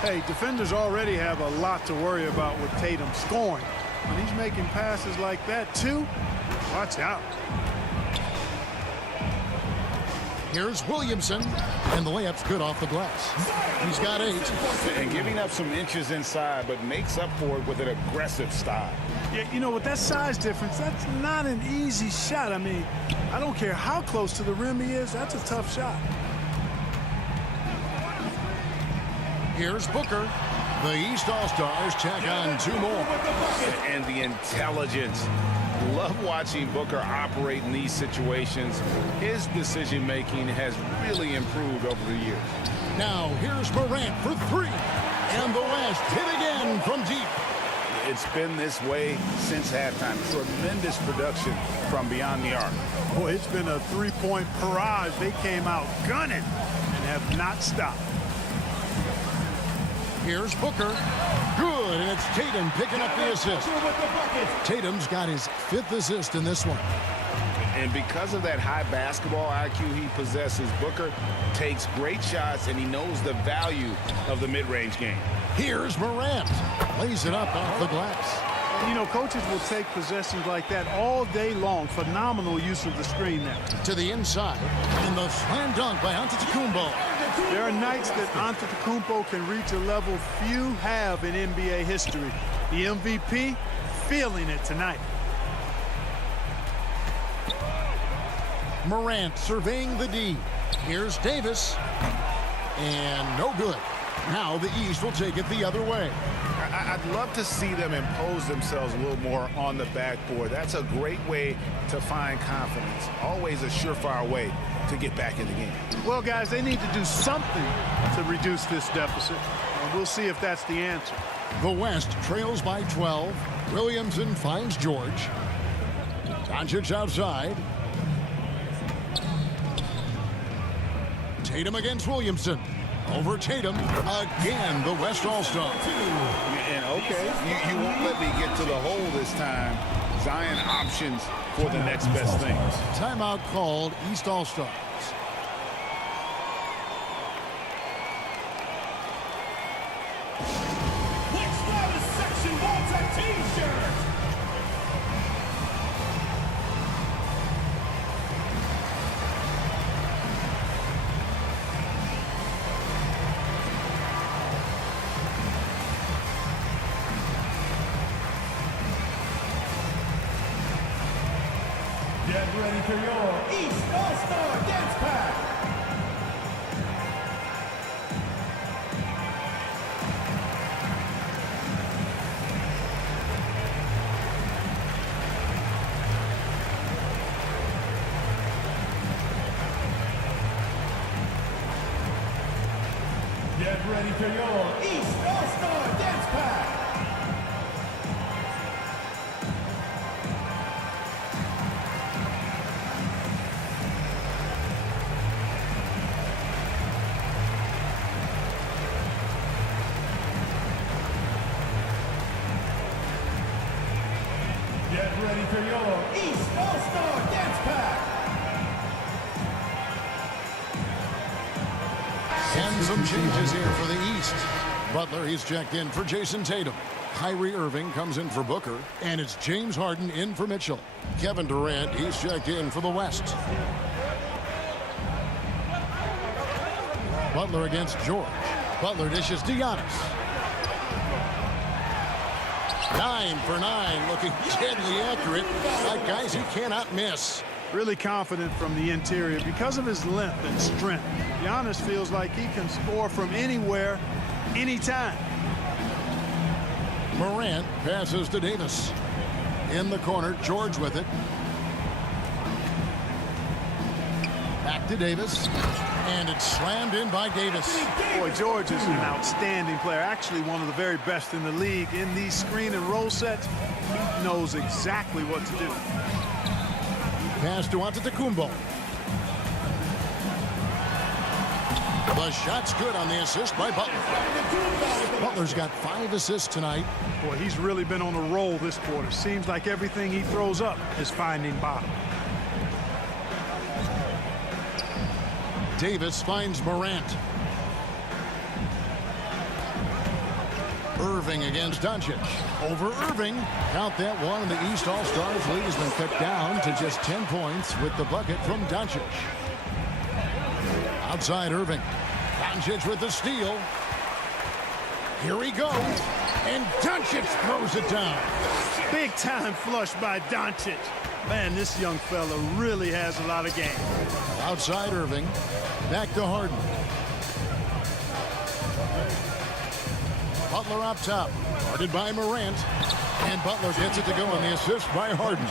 Hey, defenders already have a lot to worry about with Tatum scoring. When he's making passes like that, too, watch out. Here's Williamson, and the layup's good off the glass. He's got 8. And giving up some inches inside, but makes up for it with an aggressive style. Yeah, you know, with that size difference, that's not an easy shot. I mean, I don't care how close to the rim he is, that's a tough shot. Here's Booker. The East All-Stars tack on 2 more. And the intelligence. Love watching Booker operate in these situations. His decision-making has really improved over the years. Now, here's Morant for 3. And the West hit again from deep. It's been this way since halftime. Tremendous production from beyond the arc. Boy, it's been a 3-point barrage. They came out gunning and have not stopped. Here's Booker. Good, and it's Tatum picking up the assist. Tatum's got his 5th assist in this one. And because of that high basketball IQ he possesses, Booker takes great shots, and he knows the value of the mid-range game. Here's Morant. Lays it up off the glass. You know, coaches will take possessions like that all day long. Phenomenal use of the screen there. To the inside, and the slam dunk by Antetokounmpo. There are nights that Antetokounmpo can reach a level few have in NBA history. The MVP feeling it tonight. Morant surveying the D. Here's Davis. And no good. Now the East will take it the other way. I'd love to see them impose themselves a little more on the backboard. That's a great way to find confidence. Always a surefire way to get back in the game. Well, guys, they need to do something to reduce this deficit. And we'll see if that's the answer. The West trails by 12. Williamson finds George. Doncic outside. Tatum against Williamson. Over Tatum. Again, the West All-Star. And okay, you won't let me get to the hole this time. Zion options for the next best thing. Timeout called, East All-Stars. Next round is section wants a t-shirt. Get ready for your East All-Star Dance Pack. Get ready for your East All-Star Dance Pack. Get ready for your East All-Star Dance Pack. And some changes here for the East. Butler, he's checked in for Jason Tatum. Kyrie Irving comes in for Booker. And it's James Harden in for Mitchell. Kevin Durant, he's checked in for the West. Butler against George. Butler dishes to Giannis. 9 for 9, looking deadly accurate. Like guys he cannot miss. Really confident from the interior because of his length and strength. Giannis feels like he can score from anywhere, anytime. Morant passes to Davis. In the corner, George with it. Back to Davis. And it's slammed in by Davis. Boy, George is an outstanding player. Actually, one of the very best in the league. In these screen and roll sets, he knows exactly what to do. Pass to Antetokounmpo. The shot's good on the assist by Butler. Butler's got 5 assists tonight. Boy, he's really been on a roll this quarter. Seems like everything he throws up is finding bottom. Davis finds Morant. Irving against Doncic. Over Irving. Count that one, and the East All-Stars lead has been cut down to just 10 points with the bucket from Doncic. Outside Irving. Doncic with the steal. Here he goes. And Doncic throws it down. Big time flush by Doncic. Man, this young fella really has a lot of game. Outside Irving. Back to Harden. Butler up top. Guarded by Morant. And Butler gets it to go on the assist by Harden.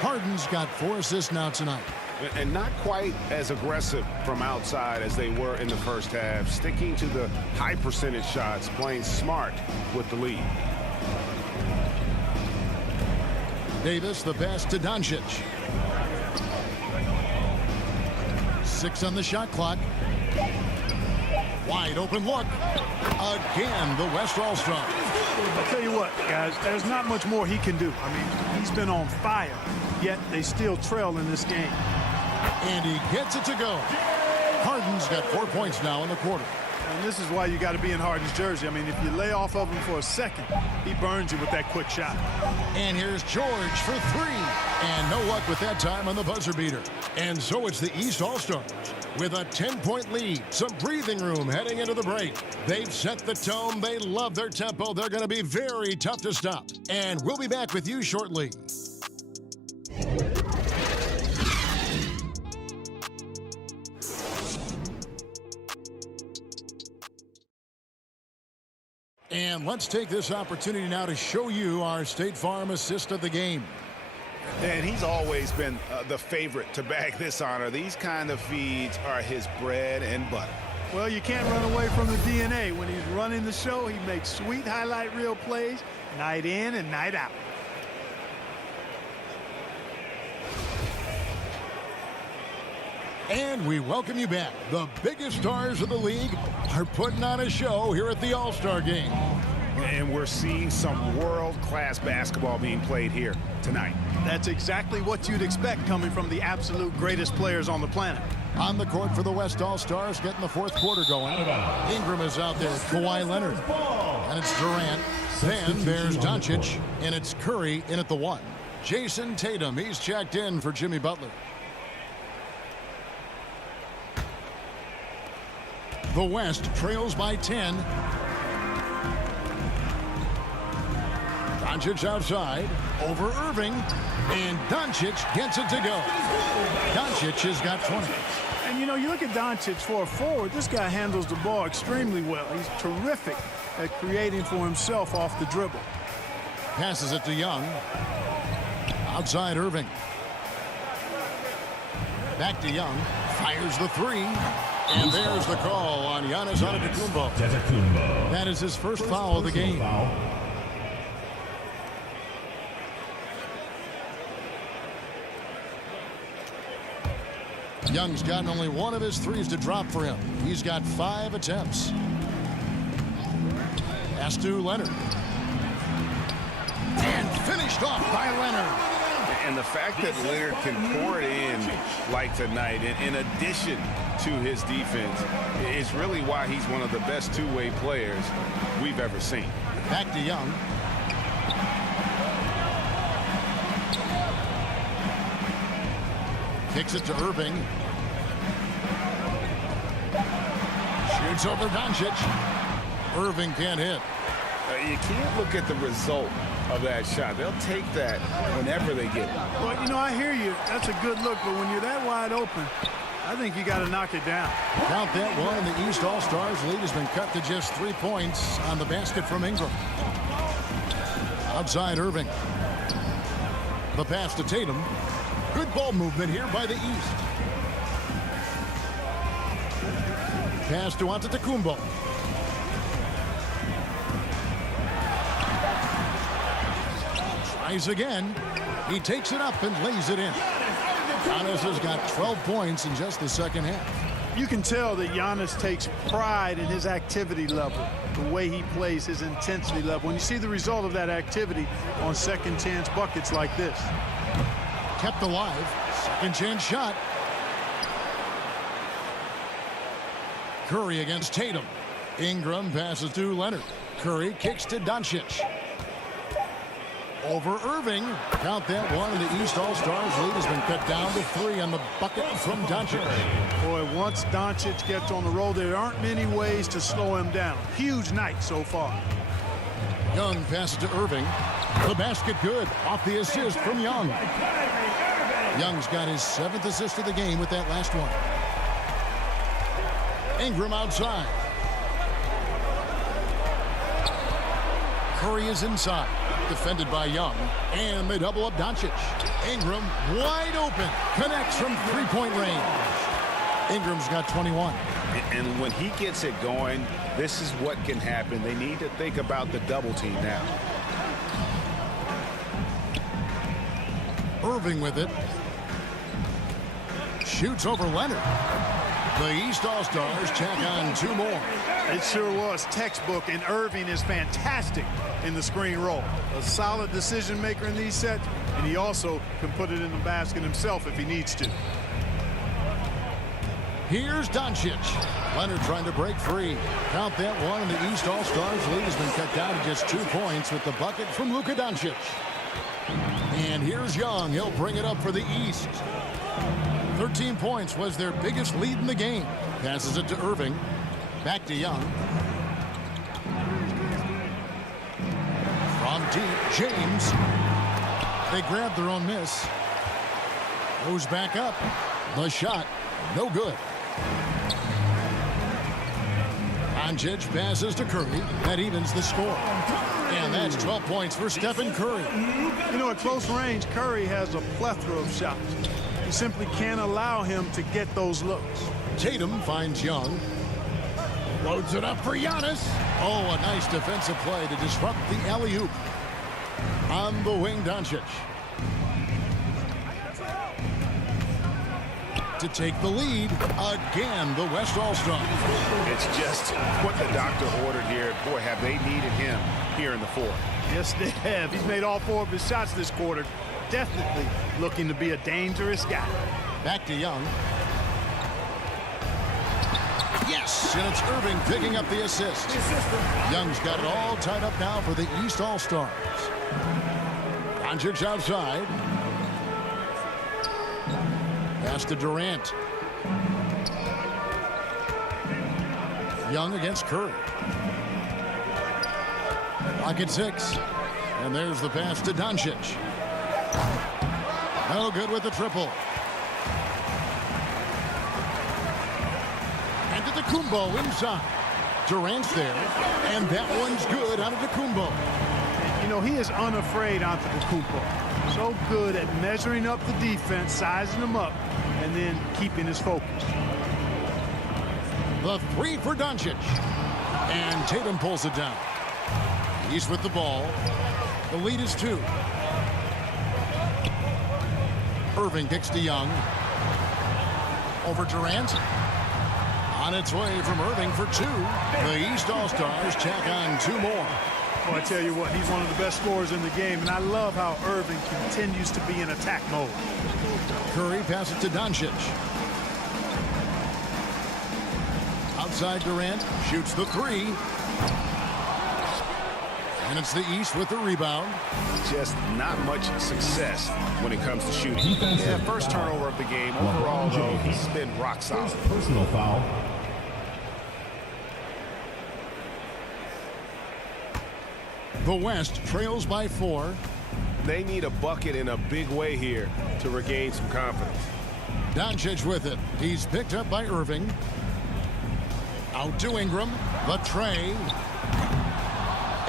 Harden's got 4 assists now tonight. And not quite as aggressive from outside as they were in the first half. Sticking to the high percentage shots, playing smart with the lead. Davis, the pass to Doncic. 6 on the shot clock. Wide open look. Again, the West All-Stars. I'll tell you what, guys, there's not much more he can do. I mean, he's been on fire, yet they still trail in this game. And he gets it to go. Harden's got 4 points now in the quarter. And this is why you got to be in Harden's jersey. I mean, if you lay off of him for a second, he burns you with that quick shot. And here's George for 3. And no luck with that time on the buzzer beater. And so it's the East All-Stars with a 10-point lead. Some breathing room heading into the break. They've set the tone. They love their tempo. They're going to be very tough to stop. And we'll be back with you shortly. And let's take this opportunity now to show you our State Farm assist of the game. And he's always been the favorite to bag this honor. These kind of feeds are his bread and butter. Well, you can't run away from the DNA. When he's running the show, he makes sweet highlight reel plays night in and night out. And we welcome you back. The biggest stars of the league are putting on a show here at the All-Star Game. And we're seeing some world-class basketball being played here tonight. That's exactly what you'd expect coming from the absolute greatest players on the planet. On the court for the West All-Stars, getting the 4th quarter going. Ingram is out there with Kawhi Leonard. And it's Durant. Then there's Doncic. And it's Curry in at the 1. Jason Tatum, he's checked in for Jimmy Butler. The West trails by 10. Doncic outside, over Irving, and Doncic gets it to go. Doncic has got 20. And, you know, you look at Doncic for a forward, this guy handles the ball extremely well. He's terrific at creating for himself off the dribble. Passes it to Young. Outside Irving. Back to Young. Fires the 3. And there's the call on Giannis Antetokounmpo. That is his first foul of the game. Young's gotten only 1 of his 3s to drop for him. He's got 5 attempts. Pass to Leonard. And finished off by Leonard. And the fact that Leonard can pour it in like tonight, in addition to his defense, is really why he's one of the best two-way players we've ever seen. Back to Young. Kicks it to Irving. Shoots over Doncic. Irving can't hit. You can't look at the result of that shot. They'll take that whenever they get it. Well, you know, I hear you. That's a good look, but when you're that wide open, I think you got to knock it down. Count that one. The East All-Stars lead has been cut to just 3 points on the basket from Ingram. Outside Irving. The pass to Tatum. Good ball movement here by the East. Pass to Antetokounmpo. Tries again. He takes it up and lays it in. Giannis has got 12 points in just the second half. You can tell that Giannis takes pride in his activity level, the way he plays, his intensity level. When you see the result of that activity on second chance buckets like this. Kept alive. Second chance shot. Curry against Tatum. Ingram passes to Leonard. Curry kicks to Doncic. Over Irving. Count that one. And the East All-Stars lead has been cut down to 3 on the bucket from Doncic. Boy, once Doncic gets on the roll, there aren't many ways to slow him down. Huge night so far. Young passes to Irving. The basket good. Off the assist from Young. Young's got his 7th assist of the game with that last one. Ingram outside. Curry is inside. Defended by Young. And they double up Doncic. Ingram wide open. Connects from 3-point range. Ingram's got 21. And when he gets it going, this is what can happen. They need to think about the double team now. Irving with it. Shoots over Leonard. The East All-Stars check on 2 more. It sure was textbook, and Irving is fantastic in the screen roll. A solid decision maker in these sets, and he also can put it in the basket himself if he needs to. Here's Doncic. Leonard trying to break free. Count that one, and the East All-Stars lead has been cut down to just 2 points with the bucket from Luka Doncic. And here's Young. He'll bring it up for the East. 13 points was their biggest lead in the game. Passes it to Irving. Back to Young. From deep, James. They grab their own miss. Goes back up. The shot, no good. Doncic passes to Curry. That evens the score. And that's 12 points for Stephen Curry. You know, at close range, Curry has a plethora of shots. You simply can't allow him to get those looks. Tatum finds Young. Loads it up for Giannis. Oh, a nice defensive play to disrupt the alley-oop. On the wing, Doncic. To take the lead, again, the West All-Stars. It's just what the doctor ordered here. Boy, have they needed him here in the 4th. Yes, they have. He's made all 4 of his shots this quarter. Definitely looking to be a dangerous guy. Back to Young. Yes, and it's Irving picking up the assist. Young's got it all tied up now for the East All-Stars. Doncic outside. Pass to Durant. Young against Curry. Lock at 6. And there's the pass to Doncic. No good with the triple. And to Antetokounmpo inside. Durant's there. And that one's good on Antetokounmpo. You know, he is unafraid, Antetokounmpo. So good at measuring up the defense, sizing them up, and then keeping his focus. The 3 for Doncic. And Tatum pulls it down. He's with the ball. The lead is 2. Irving kicks to Young. Over Durant. On its way from Irving for 2. The East All-Stars check on 2 more. Well, I tell you what, he's one of the best scorers in the game, and I love how Irving continues to be in attack mode. Curry passes to Doncic. Outside Durant, shoots the 3. And it's the East with the rebound. Just not much success when it comes to shooting. Yeah, first turnover of the game. Overall, though, he's been rock solid. Personal foul. The West trails by 4. They need a bucket in a big way here to regain some confidence. Doncic with it. He's picked up by Irving. Out to Ingram. The tray.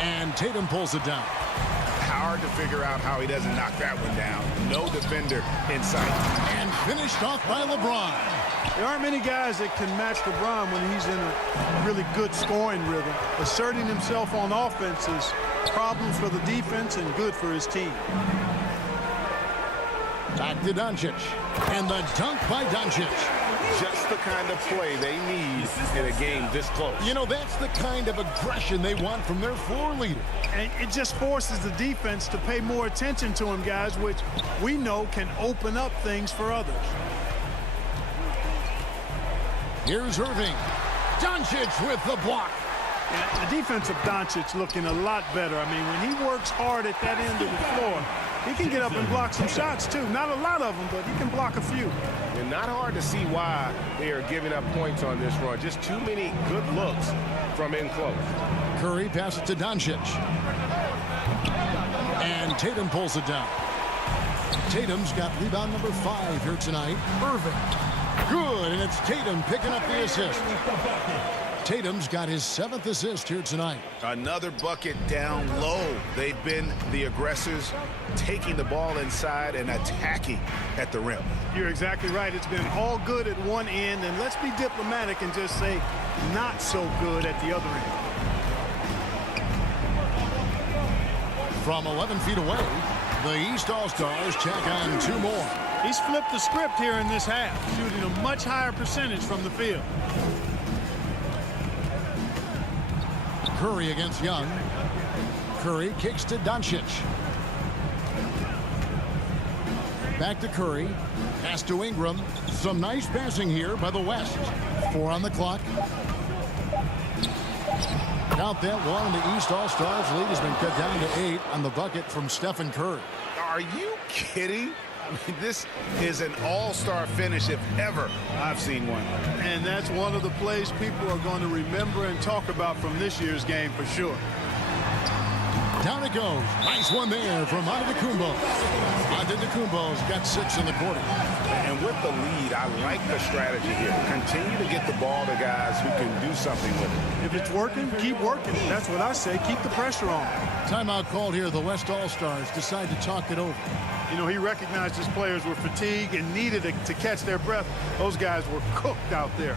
And Tatum pulls it down. Hard to figure out how he doesn't knock that one down. No defender in sight. And finished off by LeBron. There aren't many guys that can match LeBron when he's in a really good scoring rhythm. Asserting himself on offense is problems for the defense and good for his team. Back to Doncic. And the dunk by Doncic. Just the kind of play they need in a game this close. You know, that's the kind of aggression they want from their floor leader. And it just forces the defense to pay more attention to him, guys, which we know can open up things for others. Here's Irving. Doncic with the block. Yeah, the defense of Doncic looking a lot better. I mean, when he works hard at that end of the floor, he can get up and block some shots, too. Not a lot of them, but he can block a few. And not hard to see why they are giving up points on this run. Just too many good looks from in close. Curry passes to Doncic. And Tatum pulls it down. Tatum's got rebound number 5 here tonight. Irving. Good, and it's Tatum picking up the assist. Tatum's got his 7th assist here tonight. Another bucket down low. They've been the aggressors, taking the ball inside and attacking at the rim. You're exactly right. It's been all good at one end, and let's be diplomatic and just say not so good at the other end. From 11 feet away, the East All-Stars check on 2 more. He's flipped the script here in this half, shooting a much higher percentage from the field. Curry against Young. Curry kicks to Doncic. Back to Curry. Pass to Ingram. Some nice passing here by the West. 4 on the clock. Count that one. The East All-Stars lead has been cut down to 8 on the bucket from Stephen Curry. Are you kidding? I mean, this is an all-star finish if ever I've seen one. And that's one of the plays people are going to remember and talk about from this year's game for sure. Down it goes. Nice one there from Antetokounmpo. Antetokounmpo's got 6 in the quarter. And with the lead, I like the strategy here. Continue to get the ball to guys who can do something with it. If it's working, keep working. That's what I say. Keep the pressure on. Timeout called here. The West All-Stars decide to talk it over. You know, he recognized his players were fatigued and needed to catch their breath. Those guys were cooked out there.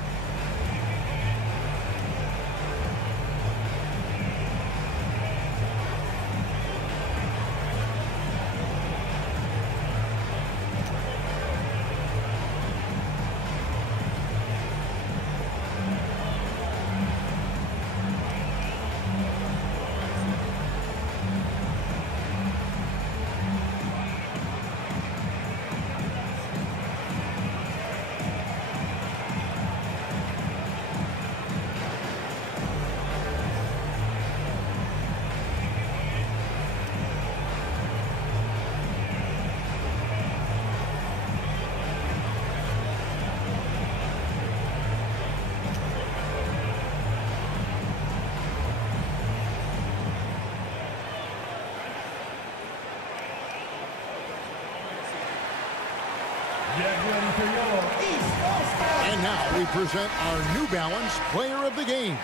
And now we present our New Balance Player of the Game,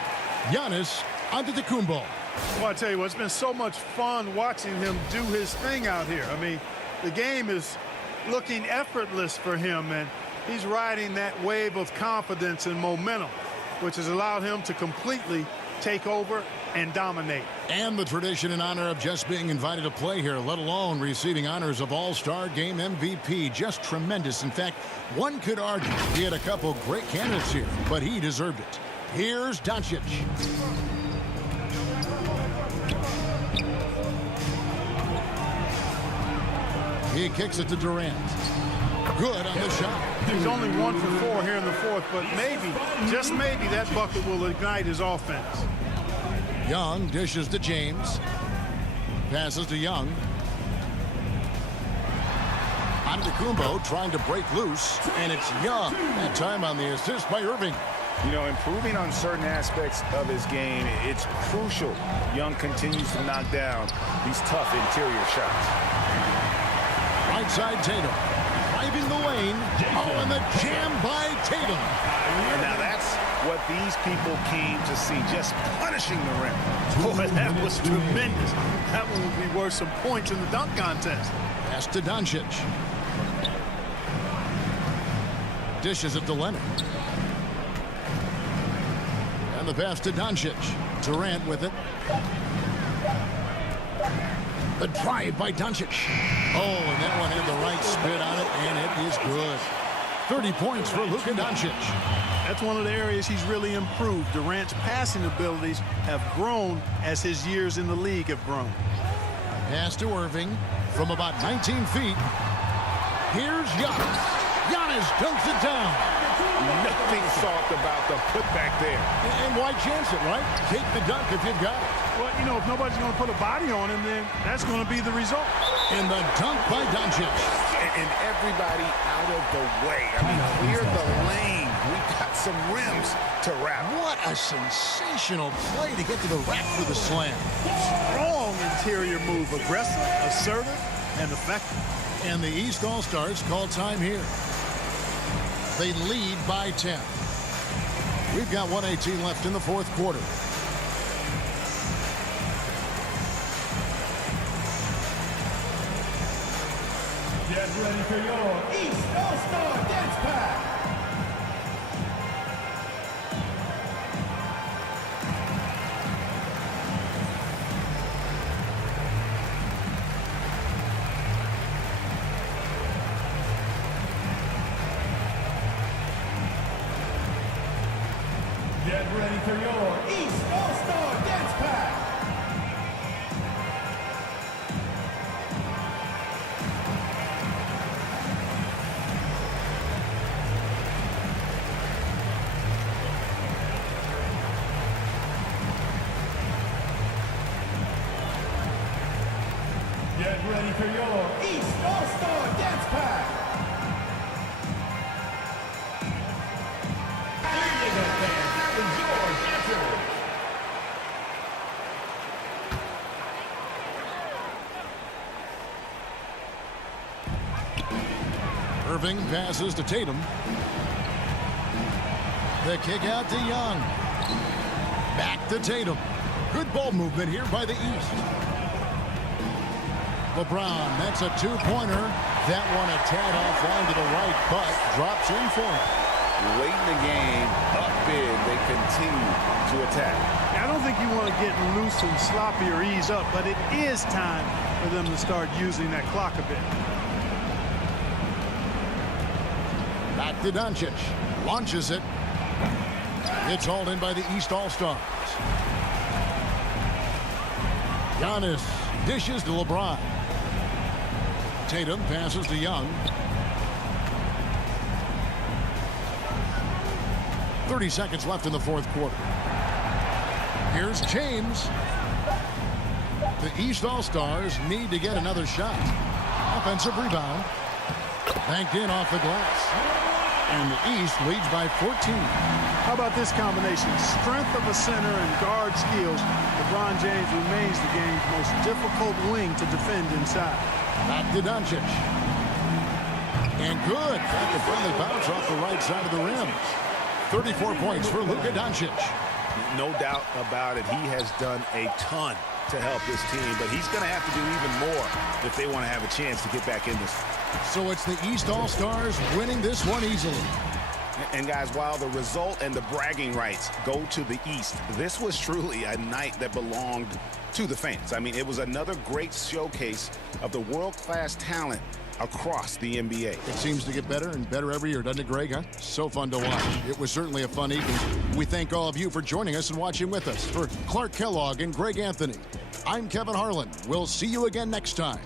Giannis Antetokounmpo. Well, I tell you what, it's been so much fun watching him do his thing out here. I mean, the game is looking effortless for him, and he's riding that wave of confidence and momentum, which has allowed him to completely take over and dominate. And the tradition and honor of just being invited to play here, let alone receiving honors of All-Star Game MVP. Just tremendous. In fact, one could argue he had a couple great candidates here, but he deserved it. Here's Doncic. He kicks it to Durant. Good on the shot. He's only 1 for 4 here in the fourth, but maybe, just maybe, that bucket will ignite his offense. Young dishes to James. Passes to Young. Antetokounmpo trying to break loose, and it's Young. That time on the assist by Irving. You know, improving on certain aspects of his game, it's crucial Young continues to knock down these tough interior shots. Right side Tatum. Driving the lane. Oh, and the jam by Tatum. And now that's what these people came to see, just punishing the rim. Boy, that was tremendous. That one would be worth some points in the dunk contest. Pass to Doncic. Dishes it to Leonard. And the pass to Doncic. Durant with it. The drive by Doncic. Oh, and that one had the right spin on it, and it is good. 30 points for Luka Doncic. That's one of the areas he's really improved. Durant's passing abilities have grown as his years in the league have grown. Pass to Irving from about 19 feet. Here's Giannis. Giannis dunks it down. Nothing soft about the putback there. And why chance it, right? Take the dunk if you've got it. Well, you know, if nobody's going to put a body on him, then that's going to be the result. And the dunk by Doncic. And everybody out of the way. I mean, clear the lane. We've got some rims to wrap. What a sensational play to get to the rack for the slam. Strong interior move. Aggressive, assertive, and effective. And the East All-Stars call time here. They lead by 10. We've got 1:18 left in the fourth quarter. Get ready for your East All-Star Dance Pack. Get ready for your East All-Star Dance Pack. Get ready for your East All-Star Dance Pack. Here you go, fans. That was your answer. Irving passes to Tatum. The kick out to Young. Back to Tatum. Good ball movement here by the East. LeBron, that's a two-pointer. That one a tad offline to the right, but drops in for him. Late in the game, up big, they continue to attack. I don't think you want to get loose and sloppy or ease up, but it is time for them to start using that clock a bit. Back to Doncic. Launches it. It's hauled in by the East All-Stars. Giannis dishes to LeBron. Tatum passes to Young. 30 seconds left in the fourth quarter. Here's James. The East All-Stars need to get another shot. Offensive rebound. Banked in off the glass. And the East leads by 14. How about this combination? Strength of a center and guard skills. LeBron James remains the game's most difficult wing to defend inside. Back to Doncic. And good. Got the friendly bounce off the right side of the rim. 34 points for Luka Doncic. No doubt about it. He has done a ton to help this team, but he's going to have to do even more if they want to have a chance to get back in this. So it's the East All-Stars winning this one easily. And guys, while the result and the bragging rights go to the East, this was truly a night that belonged to the fans. I mean, it was another great showcase of the world-class talent across the NBA. It seems to get better and better every year, doesn't it, Greg? Huh? So fun to watch. It was certainly a fun evening. We thank all of you for joining us and watching with us. For Clark Kellogg and Greg Anthony, I'm Kevin Harlan. We'll see you again next time.